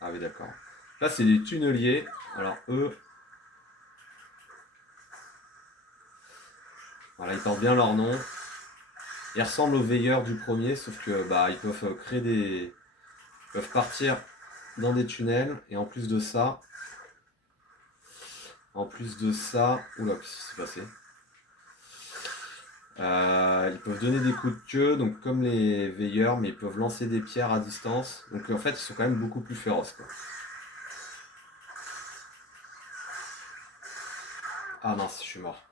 Ah oui d'accord. Là c'est des tunneliers. Alors eux, voilà, ils portent bien leur nom. Ils ressemblent aux veilleurs du premier, sauf que bah ils peuvent créer des. Ils peuvent partir dans des tunnels, et en plus de ça, oula, qu'est-ce qui s'est passé? Ils peuvent donner des coups de queue, donc comme les veilleurs, mais ils peuvent lancer des pierres à distance. Donc en fait, ils sont quand même beaucoup plus féroces, quoi. Ah mince, je suis mort.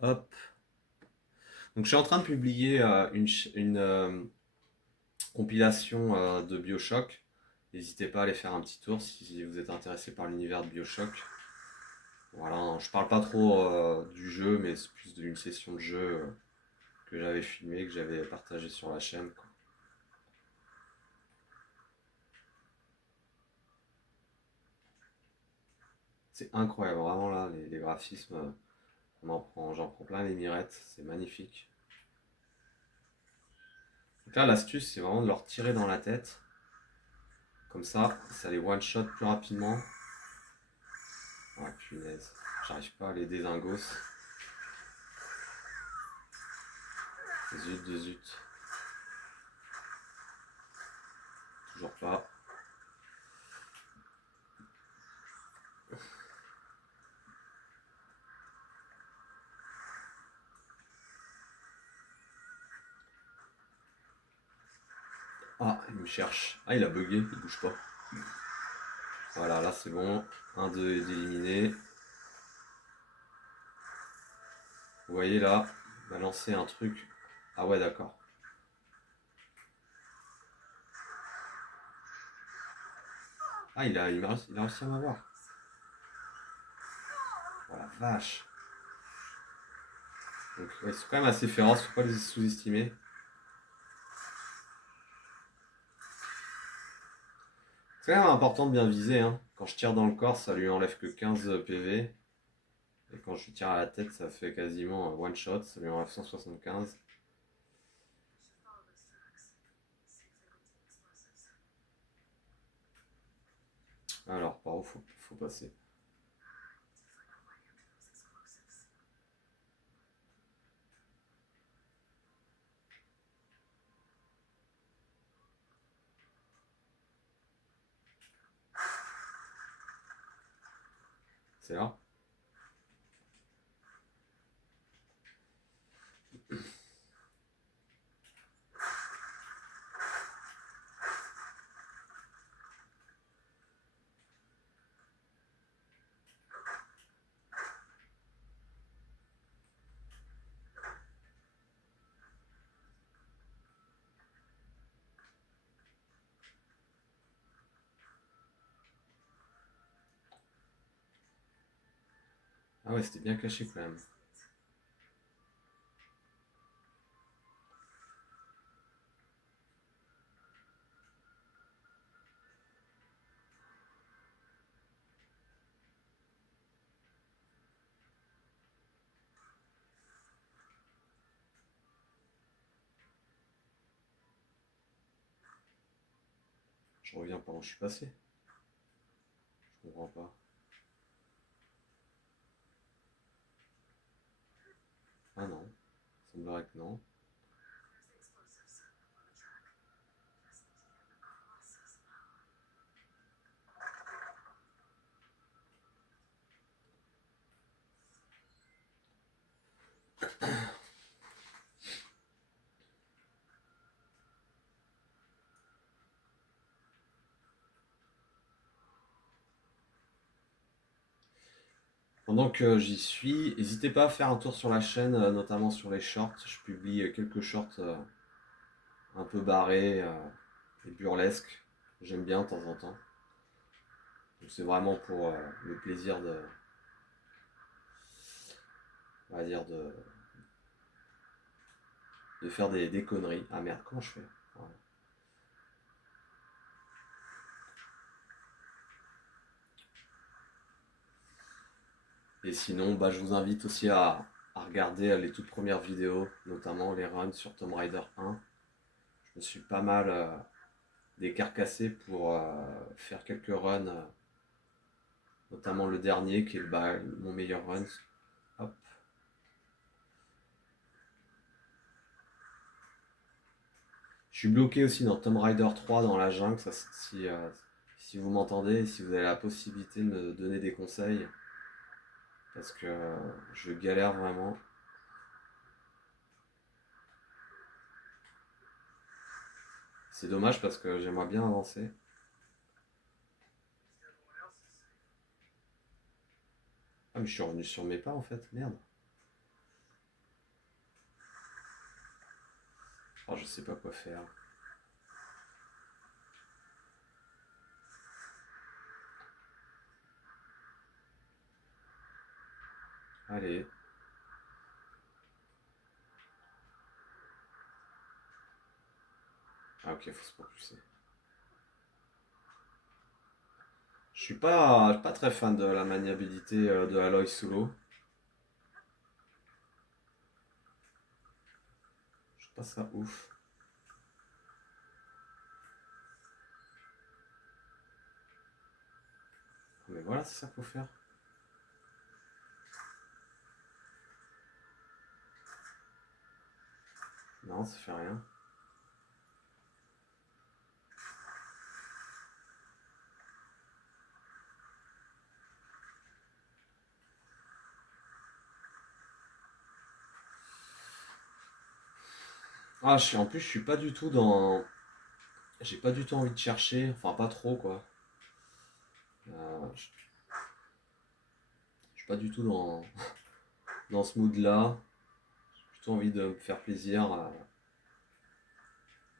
Hop. Donc je suis en train de publier une compilation de BioShock. N'hésitez pas à aller faire un petit tour si vous êtes intéressé par l'univers de BioShock. Voilà, je parle pas trop du jeu, mais c'est plus d'une session de jeu que j'avais filmée, que j'avais partagée sur la chaîne, quoi. C'est incroyable, vraiment là, les graphismes, j'en prends plein les mirettes, c'est magnifique. Donc là, l'astuce, c'est vraiment de leur tirer dans la tête. Comme ça les one-shot plus rapidement. Ah punaise, j'arrive pas à les désingos. Zut de zut. Toujours pas. Ah, il me cherche. Ah, il a bugué, il bouge pas. Voilà, là c'est bon. Un d'éliminer. Vous voyez là, il va lancer un truc. Ah ouais, d'accord. Ah, il a réussi à m'avoir. Oh la vache. Donc, ouais, ils sont quand même assez féroces, faut pas les sous-estimer. C'est quand même important de bien viser, hein. Quand je tire dans le corps, ça lui enlève que 15 PV. Et quand je lui tire à la tête, ça fait quasiment un one shot, ça lui enlève 175. Alors, par où faut passer? C'est là? Ah ouais, c'était bien caché quand même. Je reviens par où je suis passé. Je comprends pas. Ah non, il semblerait que non. Pendant que j'y suis, n'hésitez pas à faire un tour sur la chaîne, notamment sur les shorts. Je publie quelques shorts un peu barrés et burlesques. J'aime bien de temps en temps. Donc c'est vraiment pour le plaisir on va dire de faire des conneries. Ah merde, comment je fais? Voilà. Et sinon, bah, je vous invite aussi à regarder les toutes premières vidéos, notamment les runs sur Tomb Raider 1. Je me suis pas mal des carcassés pour faire quelques runs, notamment le dernier qui est mon meilleur run. Hop. Je suis bloqué aussi dans Tomb Raider 3 dans la jungle, ça, si vous m'entendez, si vous avez la possibilité de me donner des conseils, parce que je galère vraiment. C'est dommage parce que j'aimerais bien avancer. Ah mais je suis revenu sur mes pas en fait, merde. Oh je sais pas quoi faire. Allez. Ah ok, faut se propulser. Je suis pas très fan de la maniabilité de Aloy sous l'eau. Je trouve pas ça ouf. Mais voilà, c'est ça qu'il faut faire. Non, ça fait rien. Ah, en plus, je suis pas du tout dans. J'ai pas du tout envie de chercher, enfin pas trop quoi. Je suis pas du tout dans ce mood là. J'ai plutôt envie de me faire plaisir,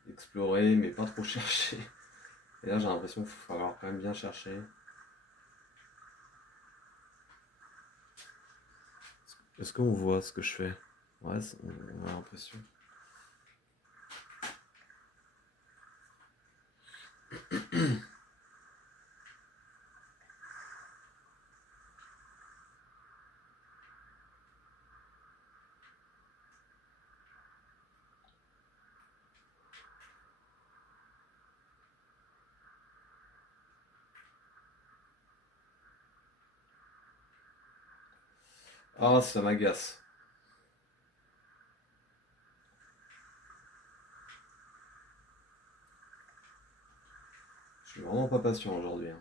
d'explorer, mais pas trop chercher. Et là, j'ai l'impression qu'il va falloir quand même bien chercher. Est-ce qu'on voit ce que je fais? Ouais, on a l'impression. Ah, ça m'agace. Je suis vraiment pas patient aujourd'hui, hein.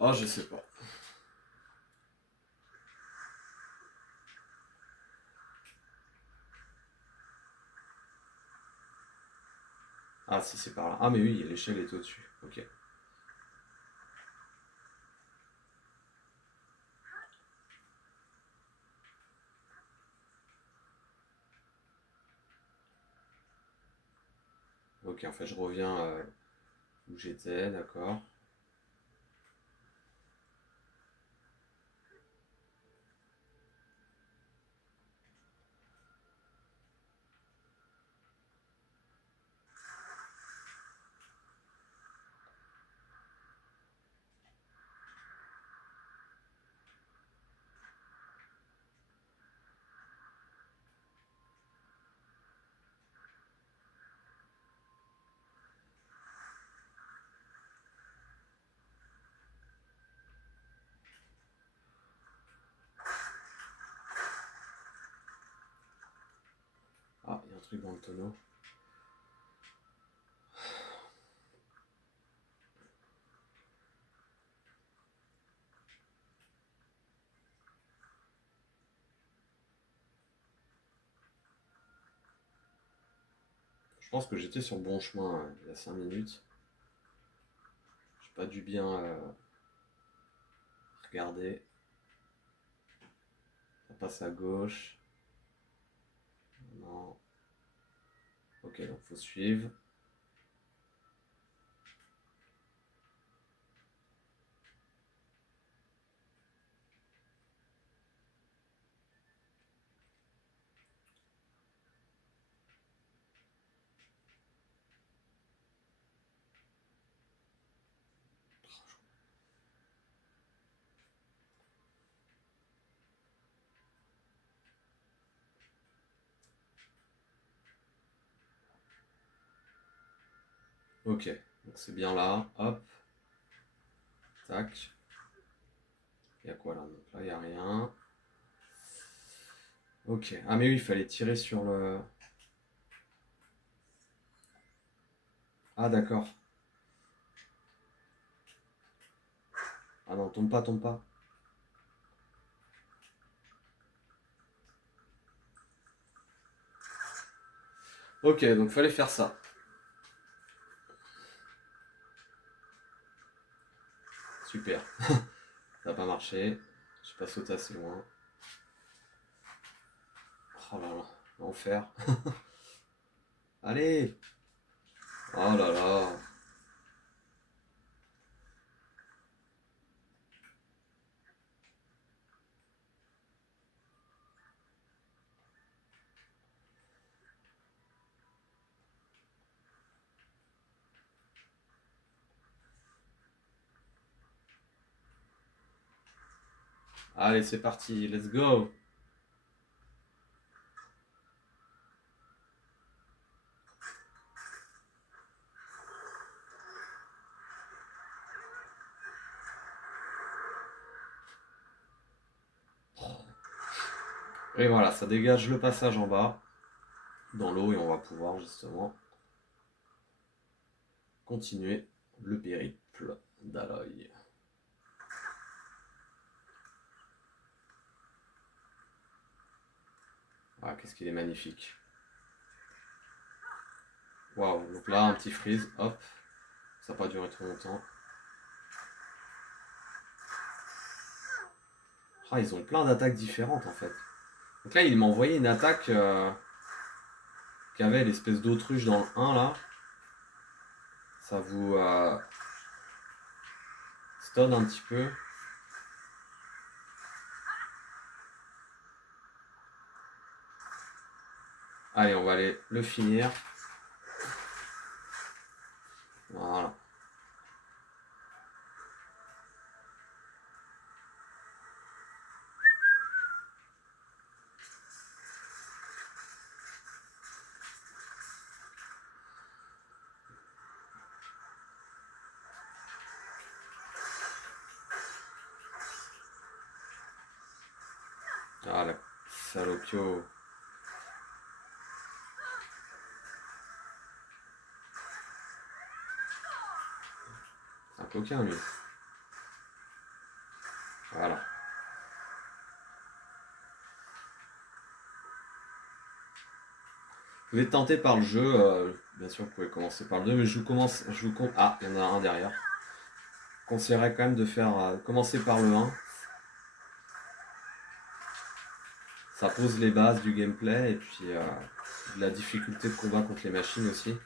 Ah, je sais pas. Ah, si, c'est par là. Ah, mais oui, l'échelle est au-dessus. Ok. Ok, en fait, je reviens où j'étais, d'accord. Ah, il y a un truc dans le tonneau. Je pense que j'étais sur le bon chemin il y a 5 minutes. J'ai pas dû bien regarder. Ça passe à gauche. Non. Ok, donc faut suivre. Ok, donc c'est bien là. Hop. Tac. Il y a quoi là? Donc là, il n'y a rien. Ok. Ah mais oui, il fallait tirer sur le... Ah d'accord. Ah non, tombe pas, tombe pas. Ok, donc fallait faire ça. Super. Ça n'a pas marché. Je suis pas sauté assez loin. Oh là là, l'enfer. Allez. Oh là là. Allez, c'est parti. Let's go. Et voilà, ça dégage le passage en bas, dans l'eau, et on va pouvoir justement continuer le périple d'Aloy. Ah, qu'est-ce qu'il est magnifique. Waouh, donc là, un petit freeze, hop. Ça n'a pas duré trop longtemps. Ah, ils ont plein d'attaques différentes en fait. Donc là, il m'a envoyé une attaque qui avait l'espèce d'autruche dans le 1 là. Ça vous stun un petit peu. Allez, on va aller le finir. Voilà. Ah, la salopio. C'est un coquin lui. Voilà. Vous êtes tenté par le jeu, bien sûr vous pouvez commencer par le 2, mais Ah, il y en a un derrière. Je conseillerais quand même de faire commencer par le 1. Ça pose les bases du gameplay et puis de la difficulté de combat contre les machines aussi.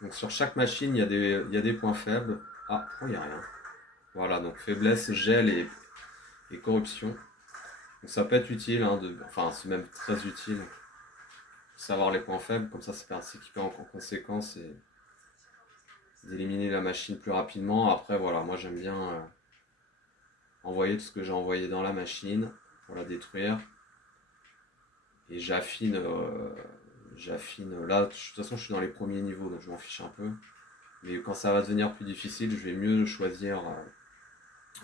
Donc sur chaque machine, il y a des points faibles. Ah, oh, il n'y a rien. Voilà, donc faiblesse, gel et corruption. Donc ça peut être utile, hein, enfin c'est même très utile. Savoir les points faibles, comme ça peut s'équiper en conséquence et d'éliminer la machine plus rapidement. Après voilà, moi j'aime bien envoyer tout ce que j'ai envoyé dans la machine pour la détruire. Et j'affine. Là, de toute façon je suis dans les premiers niveaux, donc je m'en fiche un peu. Mais quand ça va devenir plus difficile, je vais mieux choisir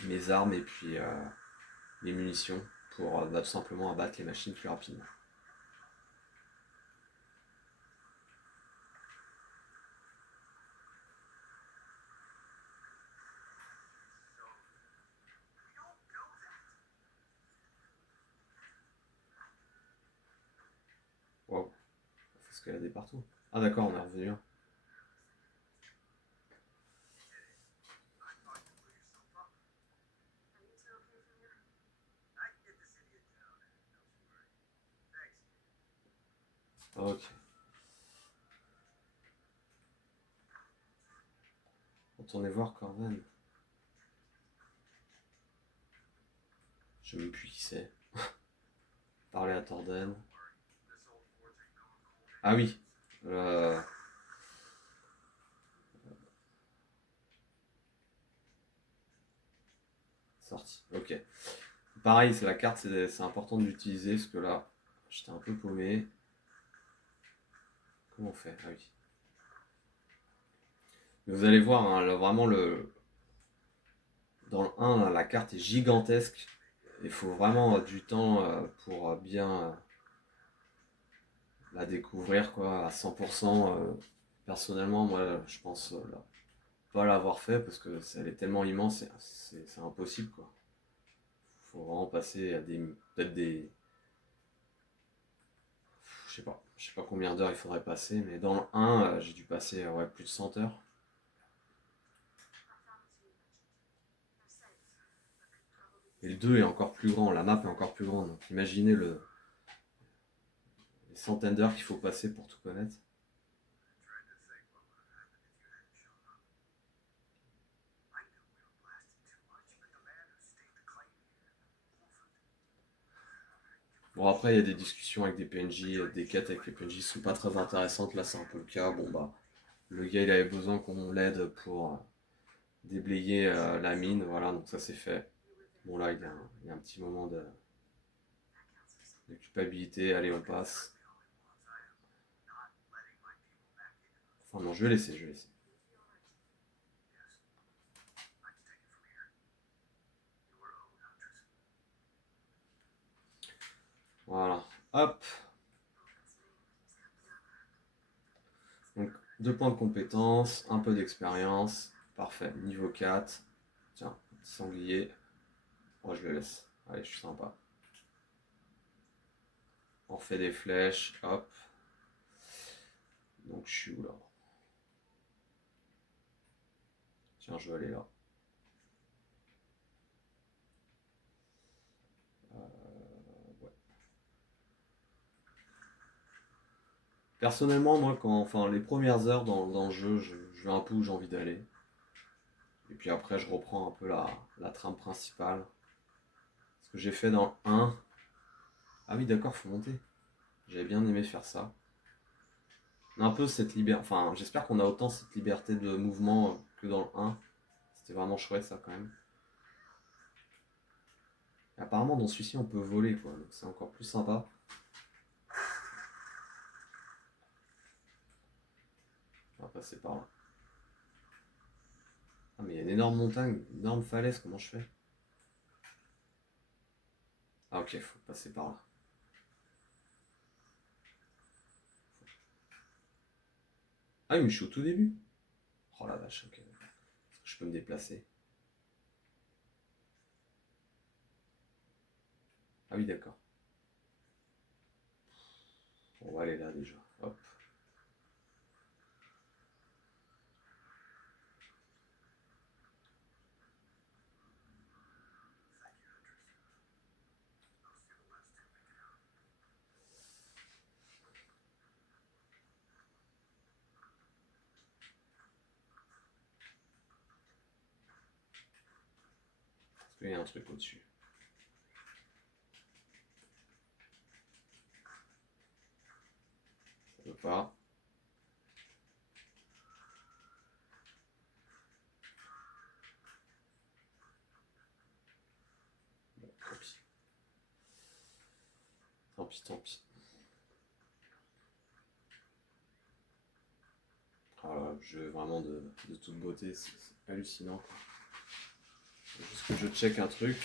mes armes et puis les munitions pour tout simplement abattre les machines plus rapidement. Wow, il faut escalader partout. Ah d'accord, on est revenu là. Ok. Retournez voir Corben. Je sais même plus qui c'est. Parler à Torden. Ah oui. Ok. Pareil, c'est la carte, c'est important de l'utiliser parce que là, j'étais un peu paumé. Comment on fait? Ah oui. Mais vous allez voir, hein, là, vraiment, dans le 1, la carte est gigantesque. Il faut vraiment du temps pour bien la découvrir quoi, à 100%. Personnellement, moi, je pense pas l'avoir fait parce que elle est tellement immense, c'est impossible quoi. Faut vraiment passer à peut-être des, je sais pas combien d'heures il faudrait passer, mais dans le 1, j'ai dû passer ouais, plus de 100 heures. Et le 2 est encore plus grand, la map est encore plus grande. Donc imaginez les centaines d'heures qu'il faut passer pour tout connaître. Tried to think what would have happened if you hadn't shown up. I knew we were blasting too much, but the man who staked the claim here, Wolford. Bon après il y a des discussions avec des PNJ, des quêtes avec les PNJ sont pas très intéressantes, là c'est un peu le cas. Bon bah le gars il avait besoin qu'on l'aide pour déblayer la mine, voilà donc ça c'est fait. Bon là il y a un petit moment de culpabilité, allez on passe. Enfin non je vais laisser, je vais laisser. Voilà, hop. Donc 2 points de compétence, un peu d'expérience, parfait, niveau 4. Tiens, petit sanglier. Moi je le laisse, allez je suis sympa. On refait des flèches, hop. Donc je suis où là? Tiens, je vais aller là. Ouais. Personnellement, moi, enfin, les premières heures dans le jeu, je vais un peu où j'ai envie d'aller. Et puis après, je reprends un peu la trame principale. Ce que j'ai fait dans le 1. Ah oui, d'accord, faut monter. J'avais bien aimé faire ça. Un peu cette liberté. Enfin, j'espère qu'on a autant cette liberté de mouvement que dans le 1. C'était vraiment chouette ça quand même. Et apparemment, dans celui-ci, on peut voler quoi. Donc c'est encore plus sympa. On va passer par là. Ah, mais il y a une énorme montagne, une énorme falaise, comment je fais? Ah, ok, faut passer par là. Ah oui, mais je suis au tout début. Oh la vache, ok. Est-ce que je peux me déplacer? Ah oui, d'accord. On va aller là déjà. Hop. Parce qu'il y a un truc au-dessus. Ça veut pas. Bon, tant pis. Tant pis, tant pis. Ah, jeu vraiment de toute beauté, c'est hallucinant. Faut juste que je check un truc.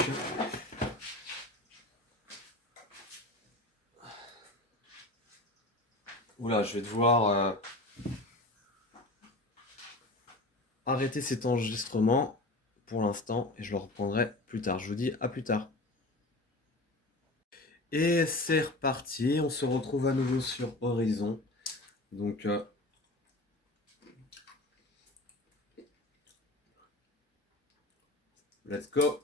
Oula, je vais devoir arrêter cet enregistrement pour l'instant et je le reprendrai plus tard. Je vous dis à plus tard. Et c'est reparti, on se retrouve à nouveau sur Horizon. Donc let's go.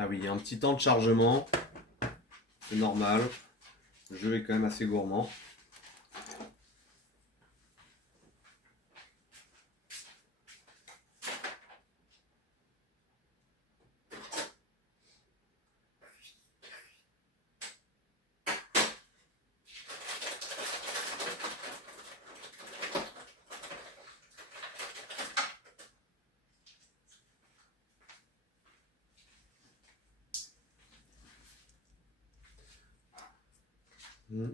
Ah oui, il y a un petit temps de chargement. C'est normal. Le jeu est quand même assez gourmand. Allez,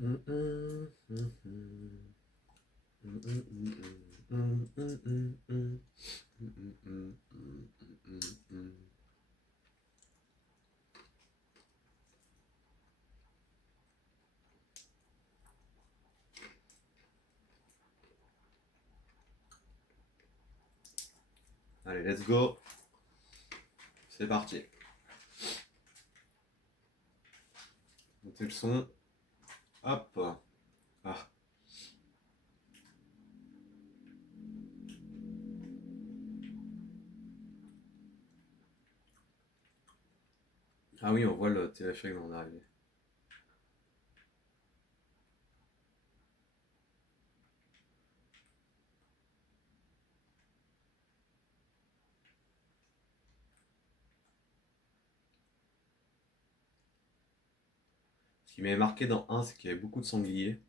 let's go. C'est parti. Montez le son. Hop. Ah. Ah oui, on voit le téléphérique dans l'arrivée. Ce qui m'avait marqué dans 1, c'est qu'il y avait beaucoup de sangliers.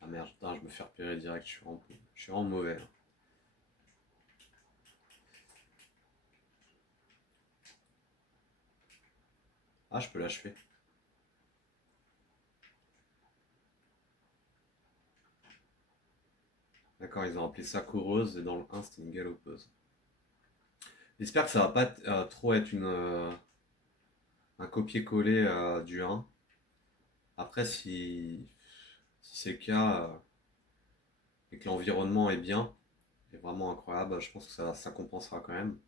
Ah merde, putain, je me fais repérer direct, je suis en mauvais là. Ah, je peux l'achever. D'accord, ils ont appelé ça coureuse et dans le 1 c'était une galopeuse. J'espère que ça va pas trop être un copier-coller du 1. Après, si c'est le cas et que l'environnement est bien, est vraiment incroyable, je pense que ça compensera quand même.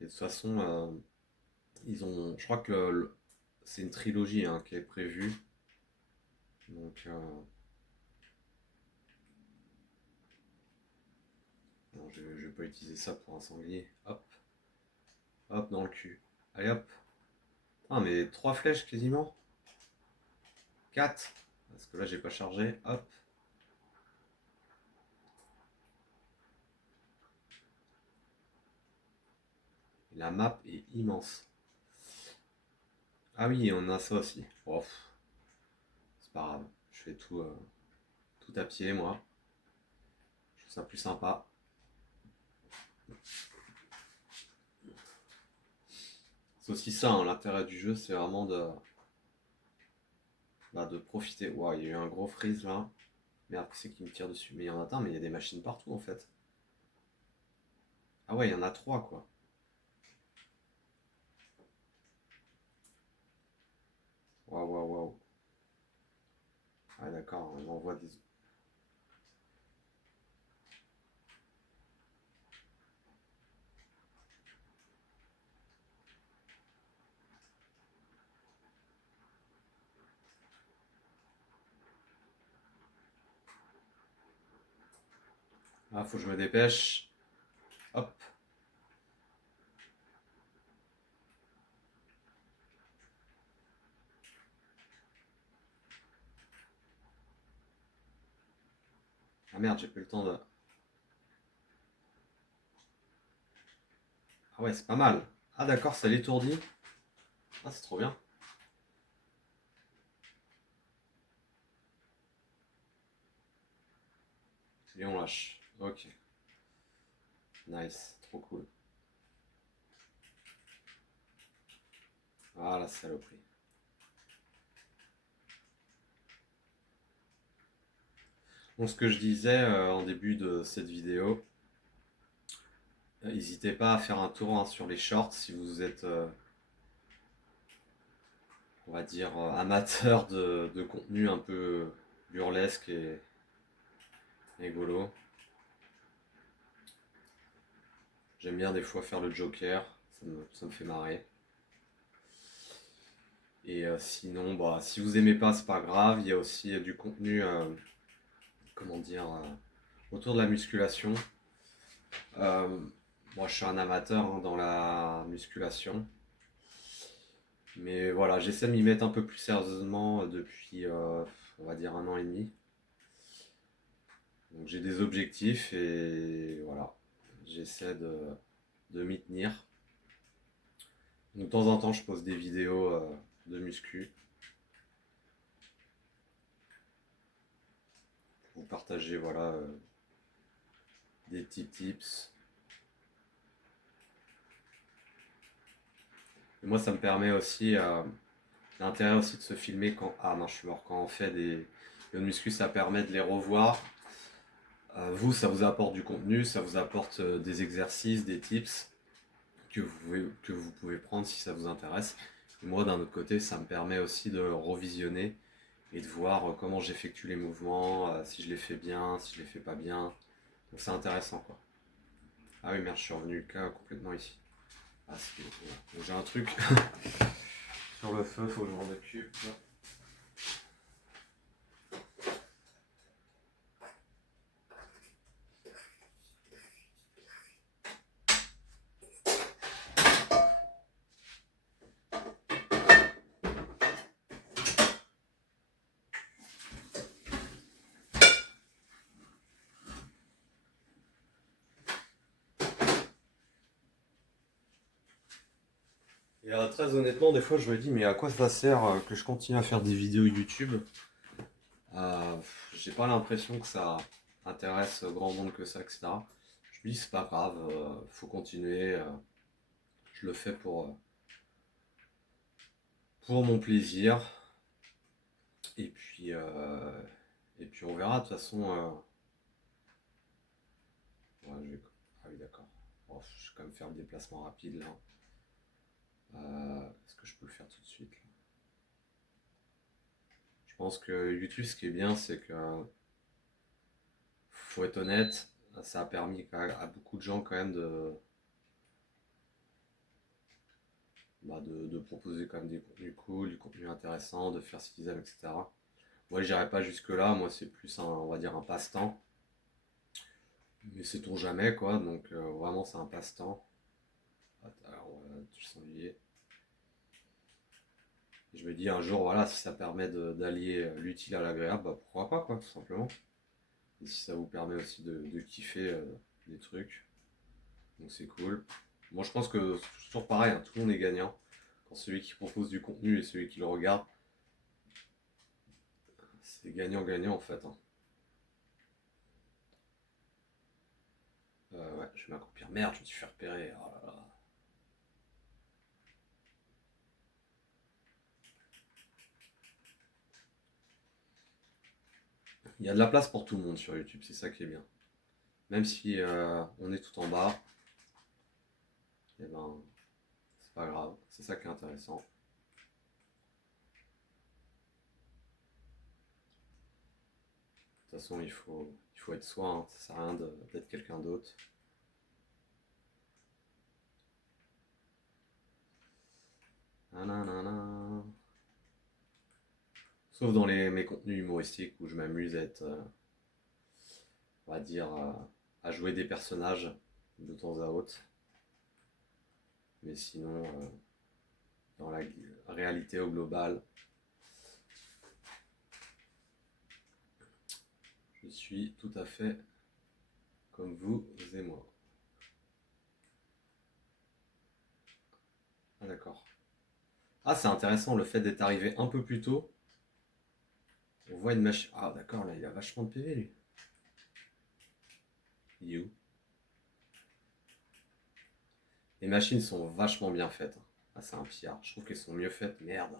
Et de toute façon, je crois que c'est une trilogie hein, qui est prévue. Donc, non, je vais pas utiliser ça pour un sanglier. Hop, hop, dans le cul. Allez hop. Ah, mais 3 flèches quasiment. 4. Parce que là, j'ai pas chargé. Hop. Et la map est immense. Ah oui, on a ça aussi. Oh, c'est pas grave. Je fais tout à pied, moi. Je trouve ça plus sympa. C'est aussi ça, hein, l'intérêt du jeu, c'est vraiment de profiter. Ouah, il y a eu un gros freeze là. Merde, qui c'est qui me tire dessus? Mais il y en a un, mais il y a des machines partout en fait. Ah ouais, il y en a 3 quoi. Waouh, waouh, waouh. Ah d'accord, on envoie des... Ah, faut que je me dépêche. Hop. Ah merde, j'ai pas eu le temps de... Ah ouais, c'est pas mal. Ah d'accord, ça l'étourdit. Ah, c'est trop bien. Et on lâche. Ok. Nice, trop cool. Ah la saloperie. Donc ce que je disais en début de cette vidéo, n'hésitez pas à faire un tour hein, sur les shorts si vous êtes, on va dire, amateur de contenu un peu burlesque et rigolo. J'aime bien des fois faire le Joker, ça me fait marrer. Et sinon, bah, si vous aimez pas, c'est pas grave. Il y a aussi du contenu, comment dire, autour de la musculation. Euh, Moi, je suis un amateur hein, dans la musculation. Mais voilà, j'essaie de m'y mettre un peu plus sérieusement depuis, on va dire, 1 an et demi. Donc j'ai des objectifs et voilà, j'essaie de m'y tenir. Donc, de temps en temps, je pose des vidéos de muscu pour vous partager, voilà, des petits tips. Et moi, ça me permet aussi, l'intérêt aussi de se filmer quand, ah non, je suis mort, quand on fait des vidéos de muscu, ça permet de les revoir. Vous, ça vous apporte du contenu, ça vous apporte des exercices, des tips que vous pouvez prendre si ça vous intéresse. Et moi, d'un autre côté, ça me permet aussi de revisionner et de voir comment j'effectue les mouvements, si je les fais bien, si je les fais pas bien. Donc c'est intéressant, quoi. Ah oui, merde, je suis revenu complètement ici. Ah, c'est bon. Donc, j'ai un truc sur le feu, faut que je m'en occupe. Et très honnêtement, des fois, je me dis, mais à quoi ça sert que je continue à faire des vidéos YouTube? J'ai pas l'impression que ça intéresse grand monde que ça, etc. Je me dis, c'est pas grave, faut continuer. Je le fais pour mon plaisir. Et puis, on verra. De toute façon, ouais, ah oui, d'accord. Bon, je vais quand même faire le déplacement rapide là. Est-ce que je peux le faire tout de suite là? Je pense que YouTube, ce qui est bien, c'est que, faut être honnête, ça a permis à beaucoup de gens quand même de proposer quand même des contenus cool, du contenu intéressant, de faire ce qu'ils aiment, etc. Moi, j'irai pas jusque-là, moi, c'est plus on va dire un passe-temps. Mais sait-on jamais, quoi, donc vraiment, c'est un passe-temps. Alors, on va s'ennuyer. Je me dis un jour, voilà, si ça permet d'allier l'utile à l'agréable, bah, pourquoi pas, quoi, tout simplement. Et si ça vous permet aussi de kiffer des trucs, donc c'est cool. Moi, je pense que c'est toujours pareil, hein, tout le monde est gagnant. Quand celui qui propose du contenu et celui qui le regarde, c'est gagnant-gagnant en fait, hein. Ouais, je vais m'accroupir. Merde, je me suis fait repérer. Oh là là. Il y a de la place pour tout le monde sur YouTube, c'est ça qui est bien. Même si on est tout en bas, eh ben, c'est pas grave. C'est ça qui est intéressant. De toute façon, il faut être soi, hein. Ça sert à rien d'être quelqu'un d'autre. Nanana. Sauf dans mes contenus humoristiques où je m'amuse à être, on va dire, à jouer des personnages de temps à autre. Mais sinon, dans la réalité au global, je suis tout à fait comme vous et moi. Ah d'accord. Ah, c'est intéressant le fait d'être arrivé un peu plus tôt. On voit une machine. Ah d'accord, là il a vachement de PV lui. Il est où? Les machines sont vachement bien faites. Ah, c'est un pire. Je trouve qu'elles sont mieux faites, merde,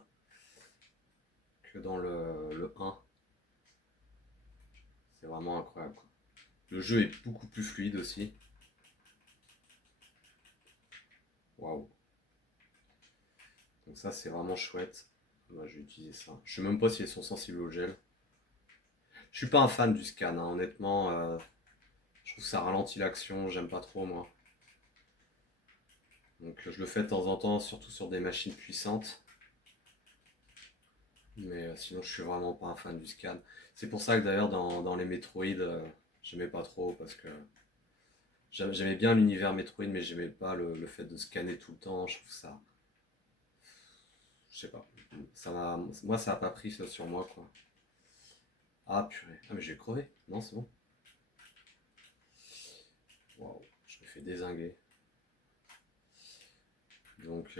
que dans le 1. C'est vraiment incroyable, quoi. Le jeu est beaucoup plus fluide aussi. Waouh. Donc ça c'est vraiment chouette. Moi je vais utiliser ça. Je sais même pas si elles sont sensibles au gel. Je suis pas un fan du scan, hein, honnêtement. Je trouve que ça ralentit l'action, j'aime pas trop moi. Donc je le fais de temps en temps, surtout sur des machines puissantes. Mais sinon je suis vraiment pas un fan du scan. C'est pour ça que d'ailleurs dans les Metroid, j'aimais pas trop parce que j'aimais bien l'univers Metroid, mais j'aimais pas le fait de scanner tout le temps. Je trouve ça, je sais pas, moi ça a pas pris ça sur moi quoi. Ah purée, ah mais j'ai crevé. Non c'est bon. Waouh, je me fais dézinguer. Donc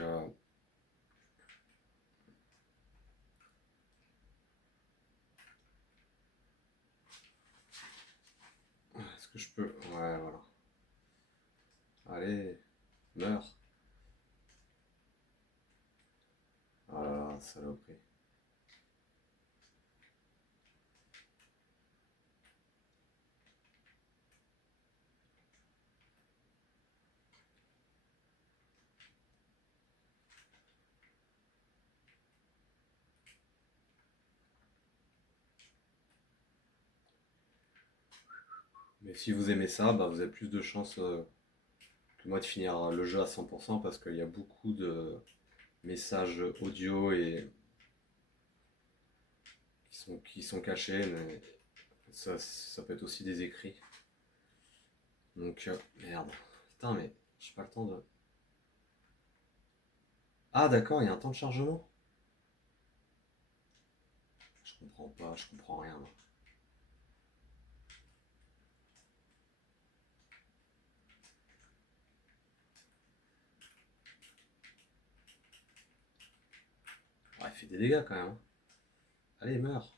Ouais, voilà. Allez, meurs. Ah là là, saloperie. Mais si vous aimez ça, bah, vous avez plus de chances que moi de finir le jeu à 100% parce qu'il y a beaucoup de messages audio et qui sont cachés, mais ça peut être aussi des écrits. Donc, merde. Putain, mais j'ai pas le temps de... Ah d'accord, il y a un temps de chargement. Je comprends pas, je comprends rien. Là. Ouais, il fait des dégâts quand même. Hein. Allez, meurs.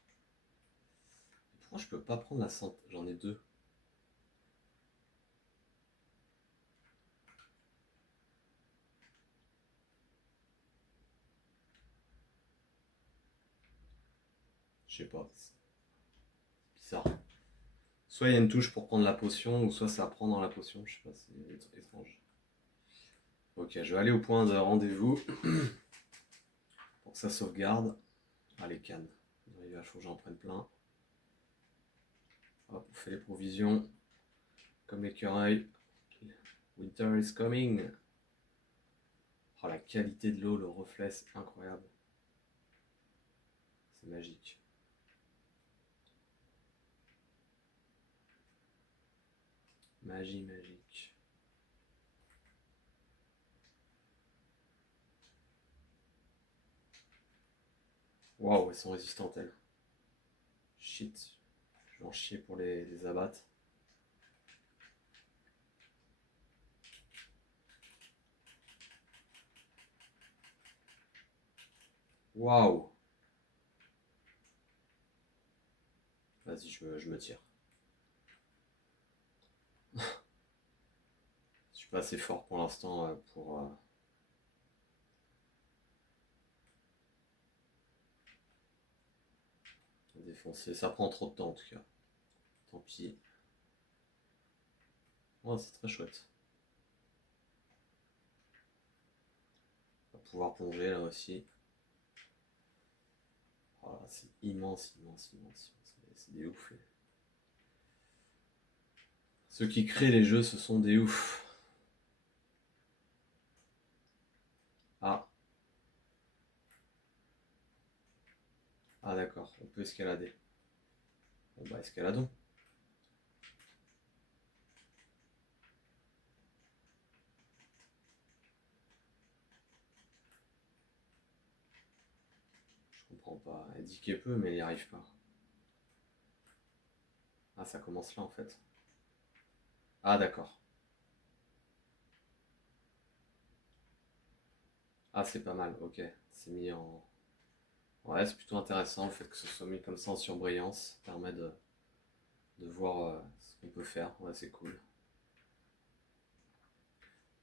Pourquoi je peux pas prendre la santé? J'en ai deux. Je sais pas. C'est bizarre. Soit il y a une touche pour prendre la potion, ou soit ça prend dans la potion. Je sais pas, c'est étrange. Ok, je vais aller au point de rendez-vous pour que ça sauvegarde. Ah, les cannes. Il faut que j'en prenne plein. Hop, on fait les provisions. Comme l'écureuil. Winter is coming. Oh, la qualité de l'eau, le reflet, c'est incroyable. C'est magique. Magie magique. Waouh, elles sont résistantes, elles. Shit. Je vais en chier pour les abattre. Waouh. Vas-y, je me tire. Je suis pas assez fort pour l'instant pour défoncer. Ça prend trop de temps en tout cas. Tant pis. Oh, c'est très chouette. On va pouvoir plonger là aussi. Oh, c'est immense, immense, immense. C'est des oufs. Ceux qui créent les jeux, ce sont des oufs. Ah. Ah d'accord, on peut escalader. Bon bah escaladons. Je comprends pas. Elle dit qu'elle peut, mais elle n'y arrive pas. Ah, ça commence là en fait. Ah d'accord. Ah, c'est pas mal, ok. C'est mis en... Ouais, c'est plutôt intéressant le fait que ce soit mis comme ça en surbrillance. Ça permet de voir ce qu'on peut faire. Ouais, c'est cool.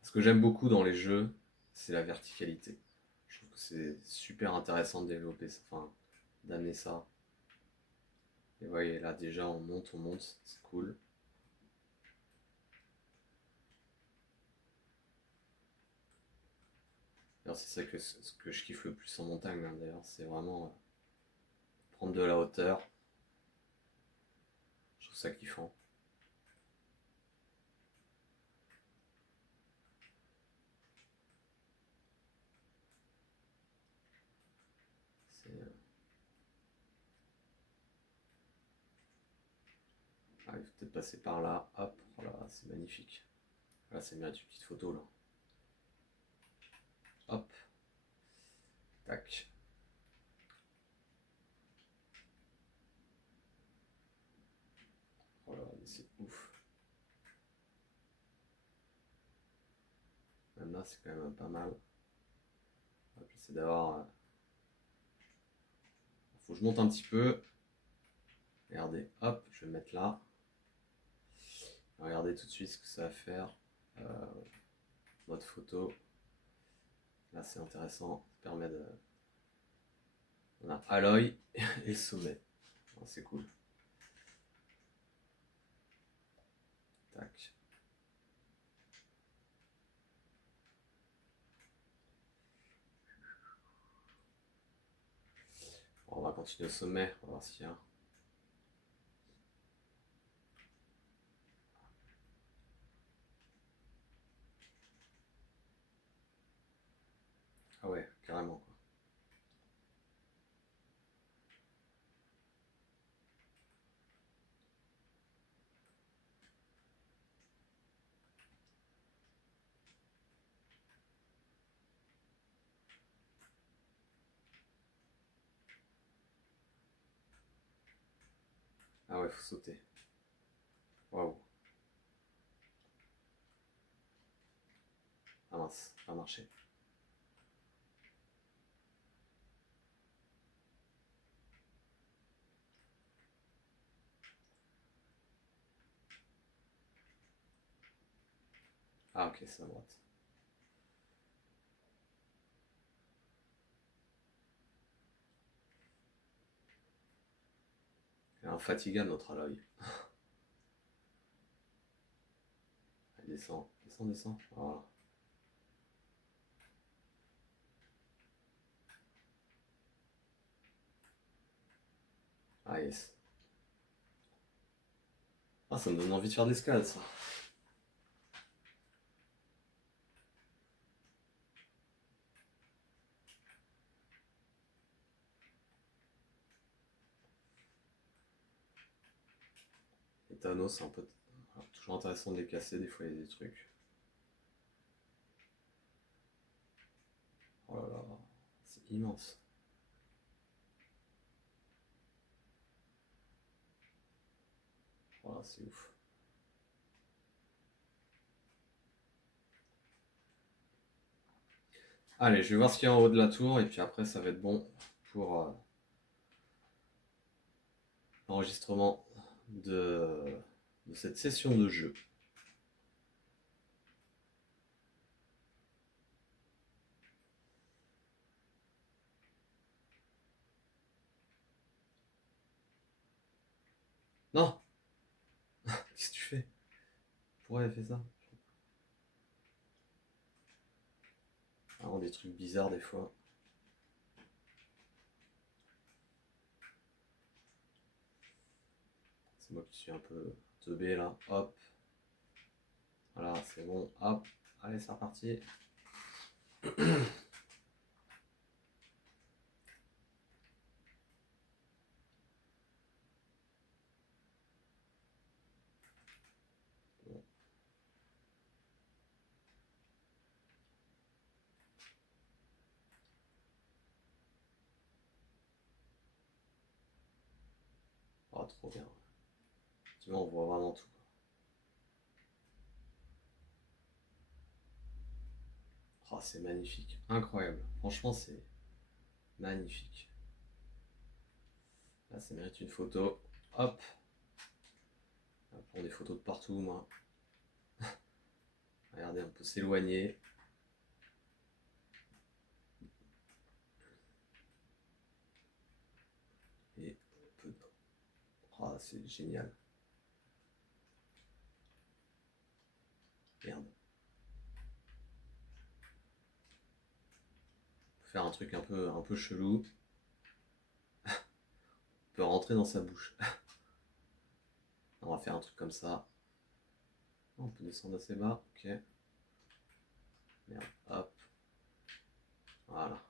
Ce que j'aime beaucoup dans les jeux, c'est la verticalité. Je trouve que c'est super intéressant de développer ça, enfin, d'amener ça. Et voyez, là déjà on monte, c'est cool. D'ailleurs, c'est ça ce que je kiffe le plus en montagne, hein, d'ailleurs, c'est vraiment prendre de la hauteur. Je trouve ça kiffant. C'est, ah, il faut peut-être passer par là. Hop, voilà, c'est magnifique. Là, c'est bien une petite photo là. Hop, tac. Voilà, mais c'est ouf. Même là, c'est quand même pas mal. Hop, j'essaie d'avoir. Faut que je monte un petit peu. Regardez, hop, je vais me mettre là. Regardez tout de suite ce que ça va faire. Mode photo. Là c'est intéressant. Ça permet de... On a Aloy et sommet. C'est cool. Tac. Bon, on va continuer au sommet. On va voir s'il y a... Ah ouais, carrément quoi. Ah ouais, faut sauter. Waouh. Ah mince, ça a pas marché. Ah ok, c'est à droite. Il est infatigable notre Aloy. Il descend, descend, descend. Voilà. Ah yes. Ah, ça me donne envie de faire d'escalade ça. Les Thanos, c'est un peu... toujours intéressant de les casser, des fois il y a des trucs. Oh là là, c'est immense. Voilà, c'est ouf. Allez, je vais voir ce qu'il y a en haut de la tour et puis après ça va être bon pour l'enregistrement de cette session de jeu. Non! Qu'est-ce que tu fais? Pourquoi elle fait ça? Vraiment des trucs bizarres des fois. C'est moi qui suis un peu teubé là. Hop. Voilà, c'est bon. Hop. Allez, c'est reparti. Oh, trop bien. Tu vois, on voit vraiment tout. Oh, c'est magnifique. Incroyable. Franchement, c'est magnifique. Là, ça mérite une photo. Hop. On va prendre des photos de partout, moi. Regardez, on peut s'éloigner. Et on peut... Oh, c'est génial. Merde. On peut faire un truc un peu chelou. On peut rentrer dans sa bouche. On va faire un truc comme ça. On peut descendre assez bas. Ok. Merde. Hop. Voilà.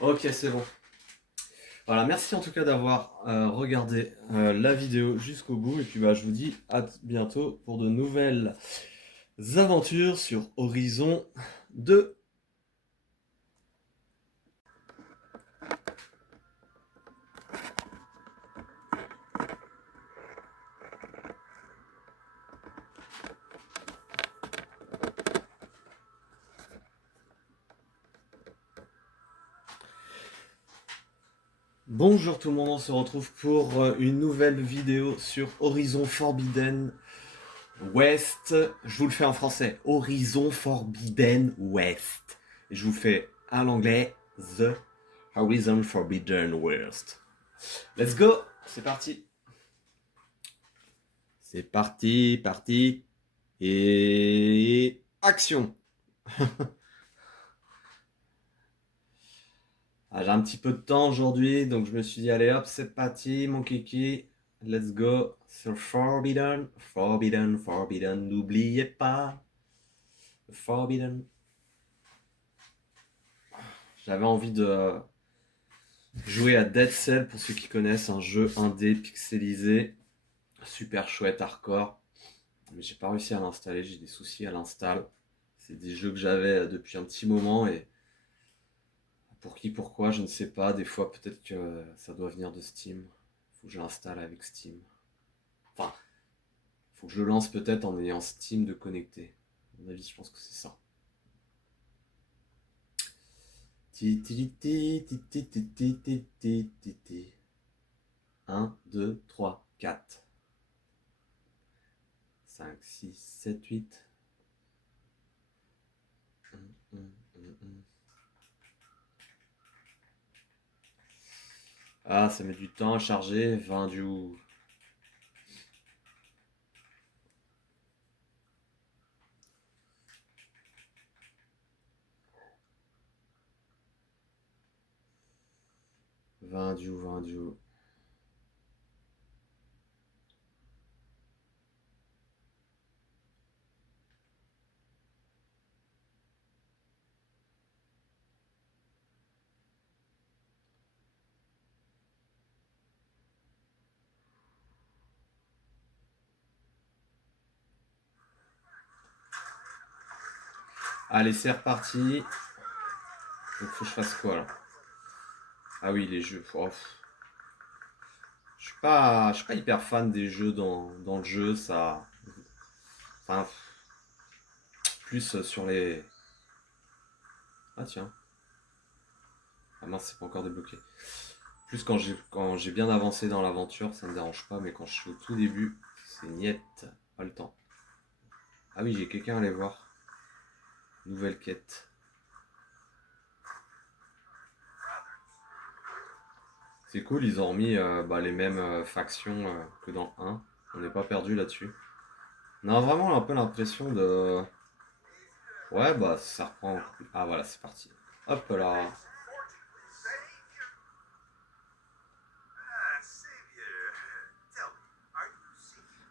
Ok, c'est bon. Voilà, merci en tout cas d'avoir regardé la vidéo jusqu'au bout. Et puis bah, je vous dis à bientôt pour de nouvelles aventures sur Horizon 2. Bonjour tout le monde, on se retrouve pour une nouvelle vidéo sur Horizon Forbidden West. Je vous le fais en français, Horizon Forbidden West. Et je vous fais à l'anglais, The Horizon Forbidden West. Let's go, c'est parti. C'est parti, et action. J'ai un petit peu de temps aujourd'hui, donc je me suis dit, allez hop, c'est parti, mon kiki. Let's go sur Forbidden, n'oubliez pas. Forbidden. J'avais envie de jouer à Dead Cell, pour ceux qui connaissent, un jeu indé pixelisé, super chouette, hardcore. Mais j'ai pas réussi à l'installer, j'ai des soucis à l'install. C'est des jeux que j'avais depuis un petit moment et pour qui, pourquoi, je ne sais pas. Des fois, peut-être que ça doit venir de Steam. Faut que je l'installe avec Steam. Enfin, faut que je le lance peut-être en ayant Steam de connecté. À mon avis, je pense que c'est ça. 1, 2, 3, 4. 5, 6, 7, 8. Ah, ça met du temps à charger. 20 du... Vendu. Allez, c'est reparti. Donc, faut que je fasse quoi là? Ah oui, les jeux. Oh. Je suis pas hyper fan des jeux dans le jeu, ça. Enfin, plus sur les. Ah tiens. Ah mince, c'est pas encore débloqué. Plus quand j'ai bien avancé dans l'aventure, ça me dérange pas, mais quand je suis au tout début, c'est niette, pas le temps. Ah oui, j'ai quelqu'un à aller voir. Nouvelle quête. C'est cool, ils ont remis les mêmes factions que dans 1. On n'est pas perdu là-dessus. On a vraiment un peu l'impression de... Ouais, bah ça reprend... Ah voilà, c'est parti. Hop là.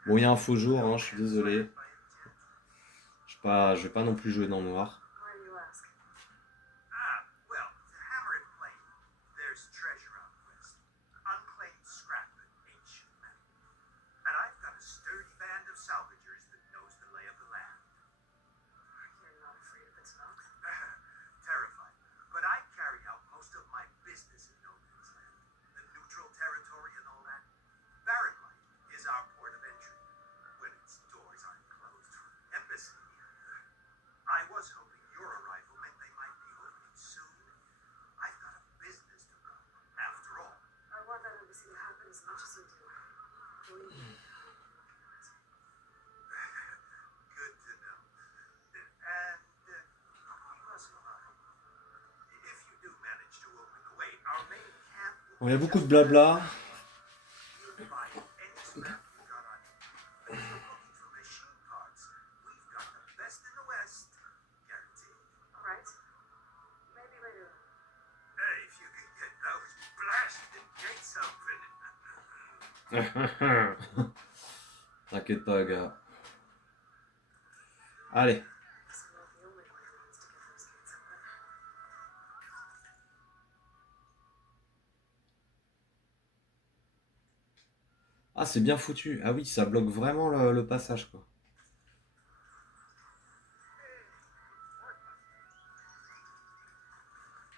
Bon, il y a un faux jour, hein, je suis désolé. Je vais pas non plus jouer dans le noir. Salvagers that knows the lay of the land. You're not afraid of its smoke? Terrified. But I carry out most of my business in No Man's Land. The neutral territory and all that. Barren Light is our port of entry. When its doors aren't closed for the embassy. I was hoping your arrival meant they might be opening soon. I've got a business to run, after all. I want that embassy to happen as much as you do. Believe me. Good to know. And if you do manage to open the way, our main camp Bon, il y a beaucoup de blabla. will buy any scrap you got on you. But if you're looking for machine parts, we've got the best in the West, guaranteed. All right. Maybe later. If you can get those blasted gates open. T'inquiète pas, gars. Allez. Guess I'm not the only one who wants to get those gates open. Ah, c'est bien foutu. Ah oui, ça bloque vraiment le passage, quoi.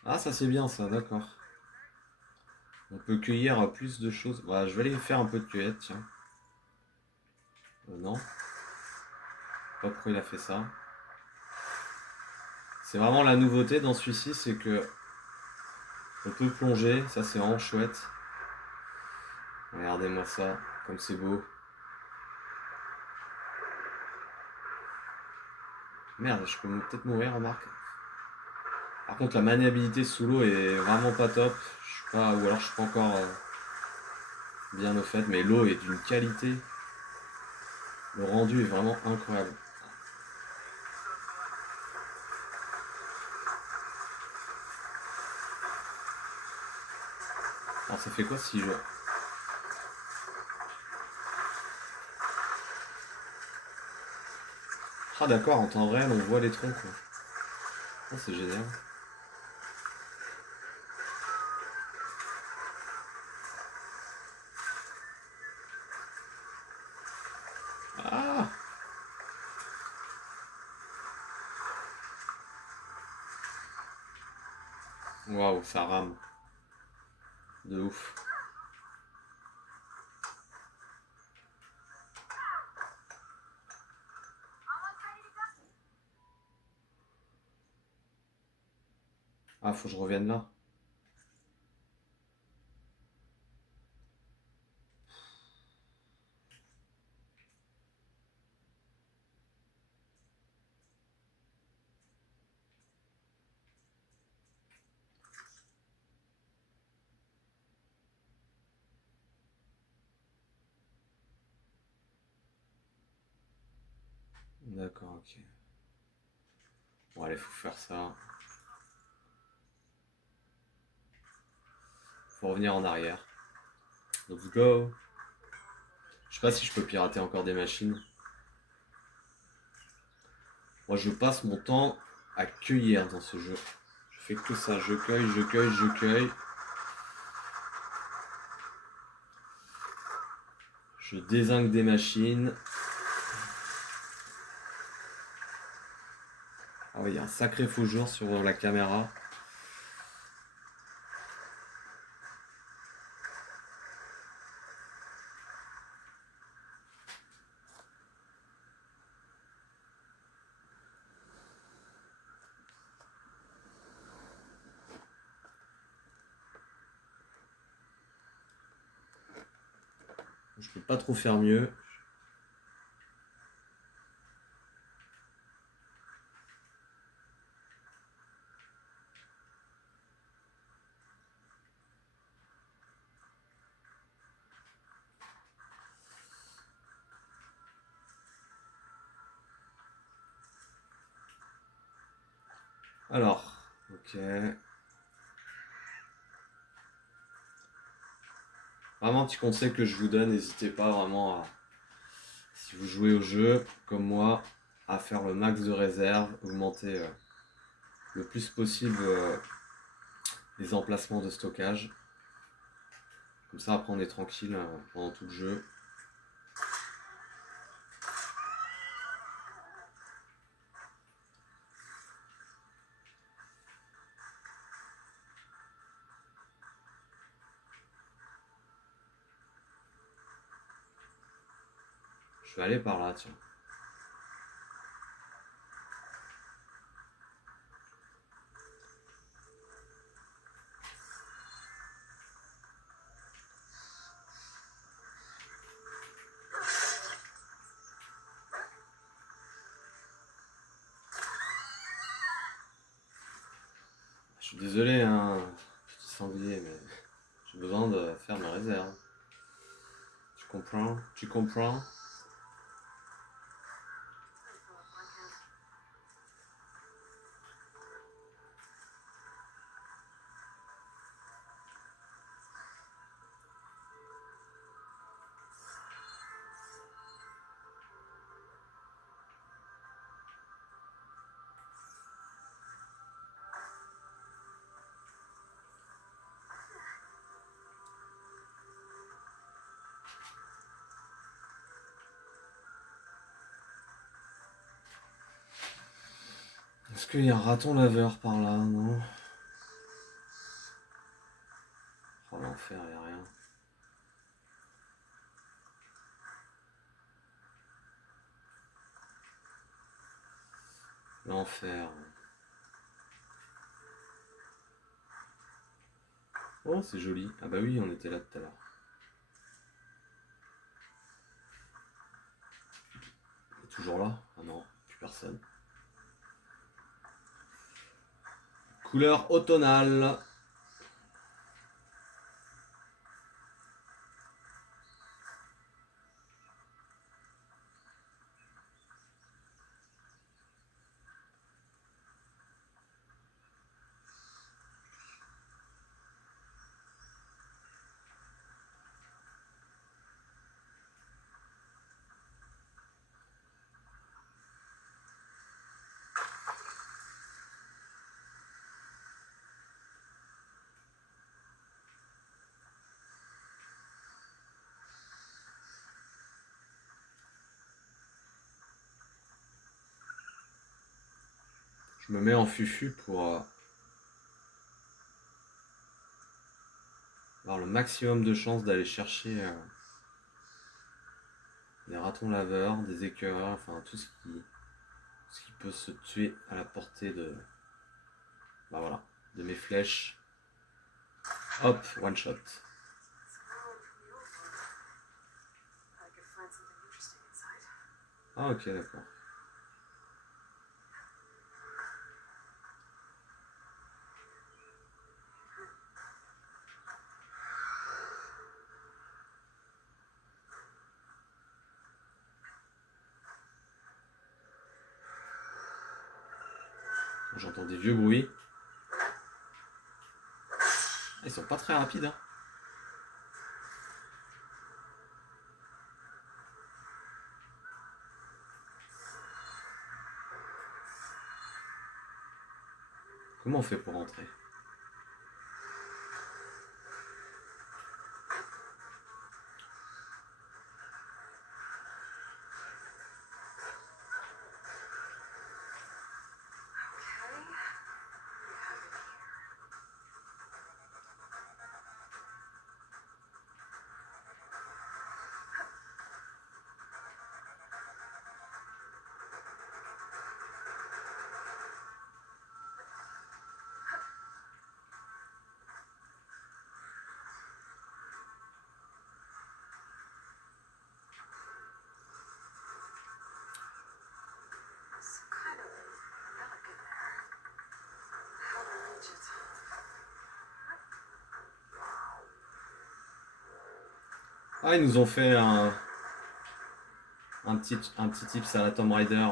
Ah, ça c'est bien, ça, d'accord. On peut cueillir plus de choses. Voilà, je vais aller faire un peu de cueillette, tiens. Non. Pas pourquoi il a fait ça. C'est vraiment la nouveauté dans celui-ci, c'est que On peut plonger, ça c'est vraiment chouette. Regardez-moi ça, comme c'est beau. Merde, je peux peut-être mourir, remarque. Par contre, la maniabilité sous l'eau est vraiment pas top. Je suis pas, ou alors je suis pas encore bien au fait, mais l'eau est d'une qualité. Le rendu est vraiment incroyable. Alors ça fait quoi si je... Ah d'accord, en temps réel on voit les troncs quoi. Oh, c'est génial. Ah, waouh, ça rame. De ouf. Ah, faut que je revienne là. D'accord, ok. Bon allez, faut faire ça. Faut revenir en arrière. Let's go. Je sais pas si je peux pirater encore des machines. Moi je passe mon temps à cueillir dans ce jeu. Je fais que ça, je cueille, je cueille, je cueille. Je dézingue des machines. Ah oui, il y a un sacré faux jour sur la caméra. Je peux pas trop faire mieux. Alors, ok. Vraiment un petit conseil que je vous donne, n'hésitez pas vraiment à, si vous jouez au jeu, comme moi, à faire le max de réserve, augmenter le plus possible les emplacements de stockage. Comme ça après on est tranquille pendant tout le jeu. Je vais aller par là, tiens. Je suis désolé, hein, petit sanglier, mais j'ai besoin de faire mes réserves. Tu comprends? Tu comprends? Est-ce qu'il y a un raton laveur par là? Non. Oh l'enfer, il n'y a rien. L'enfer. Oh, c'est joli. Ah bah oui, on était là tout à l'heure. Il est toujours là? Ah non, plus personne. Couleur automnale. Je me mets en fufu pour avoir le maximum de chances d'aller chercher des ratons laveurs, des écureuils, enfin ce qui peut se tuer à la portée de, bah voilà, de mes flèches. Hop, one shot. It's a road from the old one. I could find something interesting inside. Ah ok, d'accord. J'entends des vieux bruits. Ils sont pas très rapides, hein. Comment on fait pour rentrer? Okay. We have it here. Some kind of relic in there. How to reach it? Ah, ils nous ont fait un petit tips à la Tomb Raider.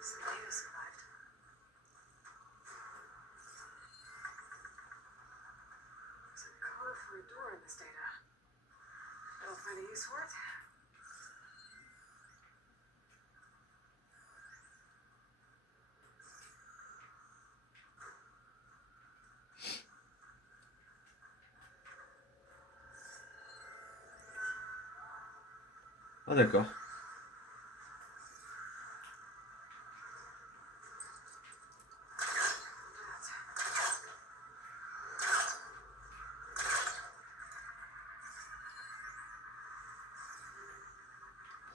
Some data survived. There's a code for a door in this data. I don't find a use for it. Ah d'accord.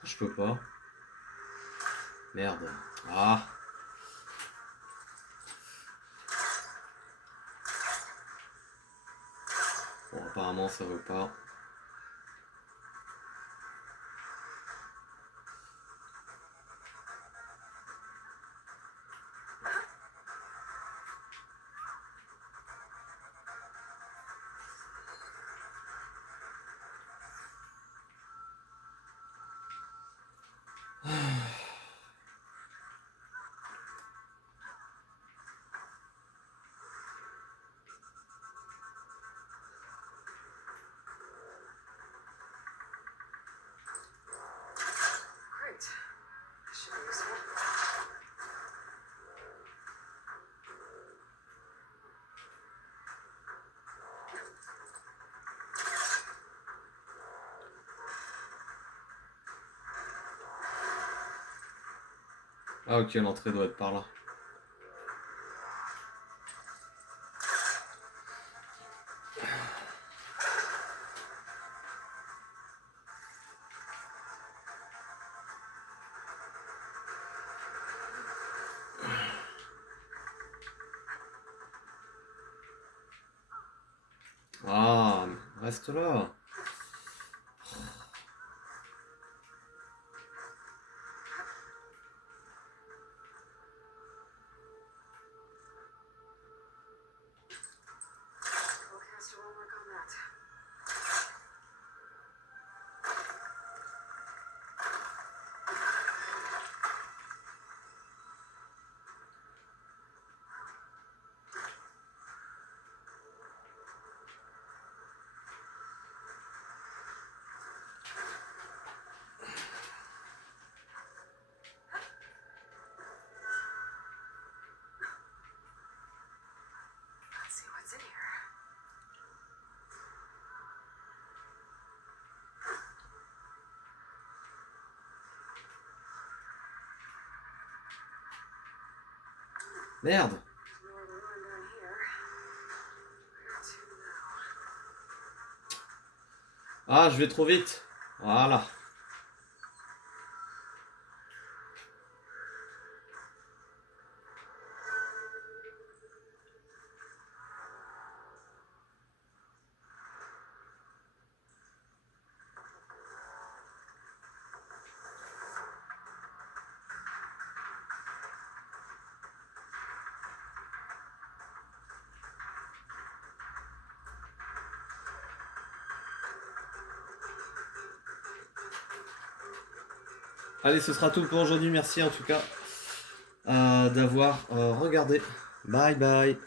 Je peux pas. Merde. Ah. Bon, apparemment ça veut pas. Ah ok, l'entrée doit être par là. Ah, reste là. Spellcaster won't work on that. Let's see what's in here. Merde. More ruin down here. Where to now? Ah, je vais trop vite. Voilà. Allez, ce sera tout pour aujourd'hui. Merci en tout cas d'avoir regardé. Bye bye.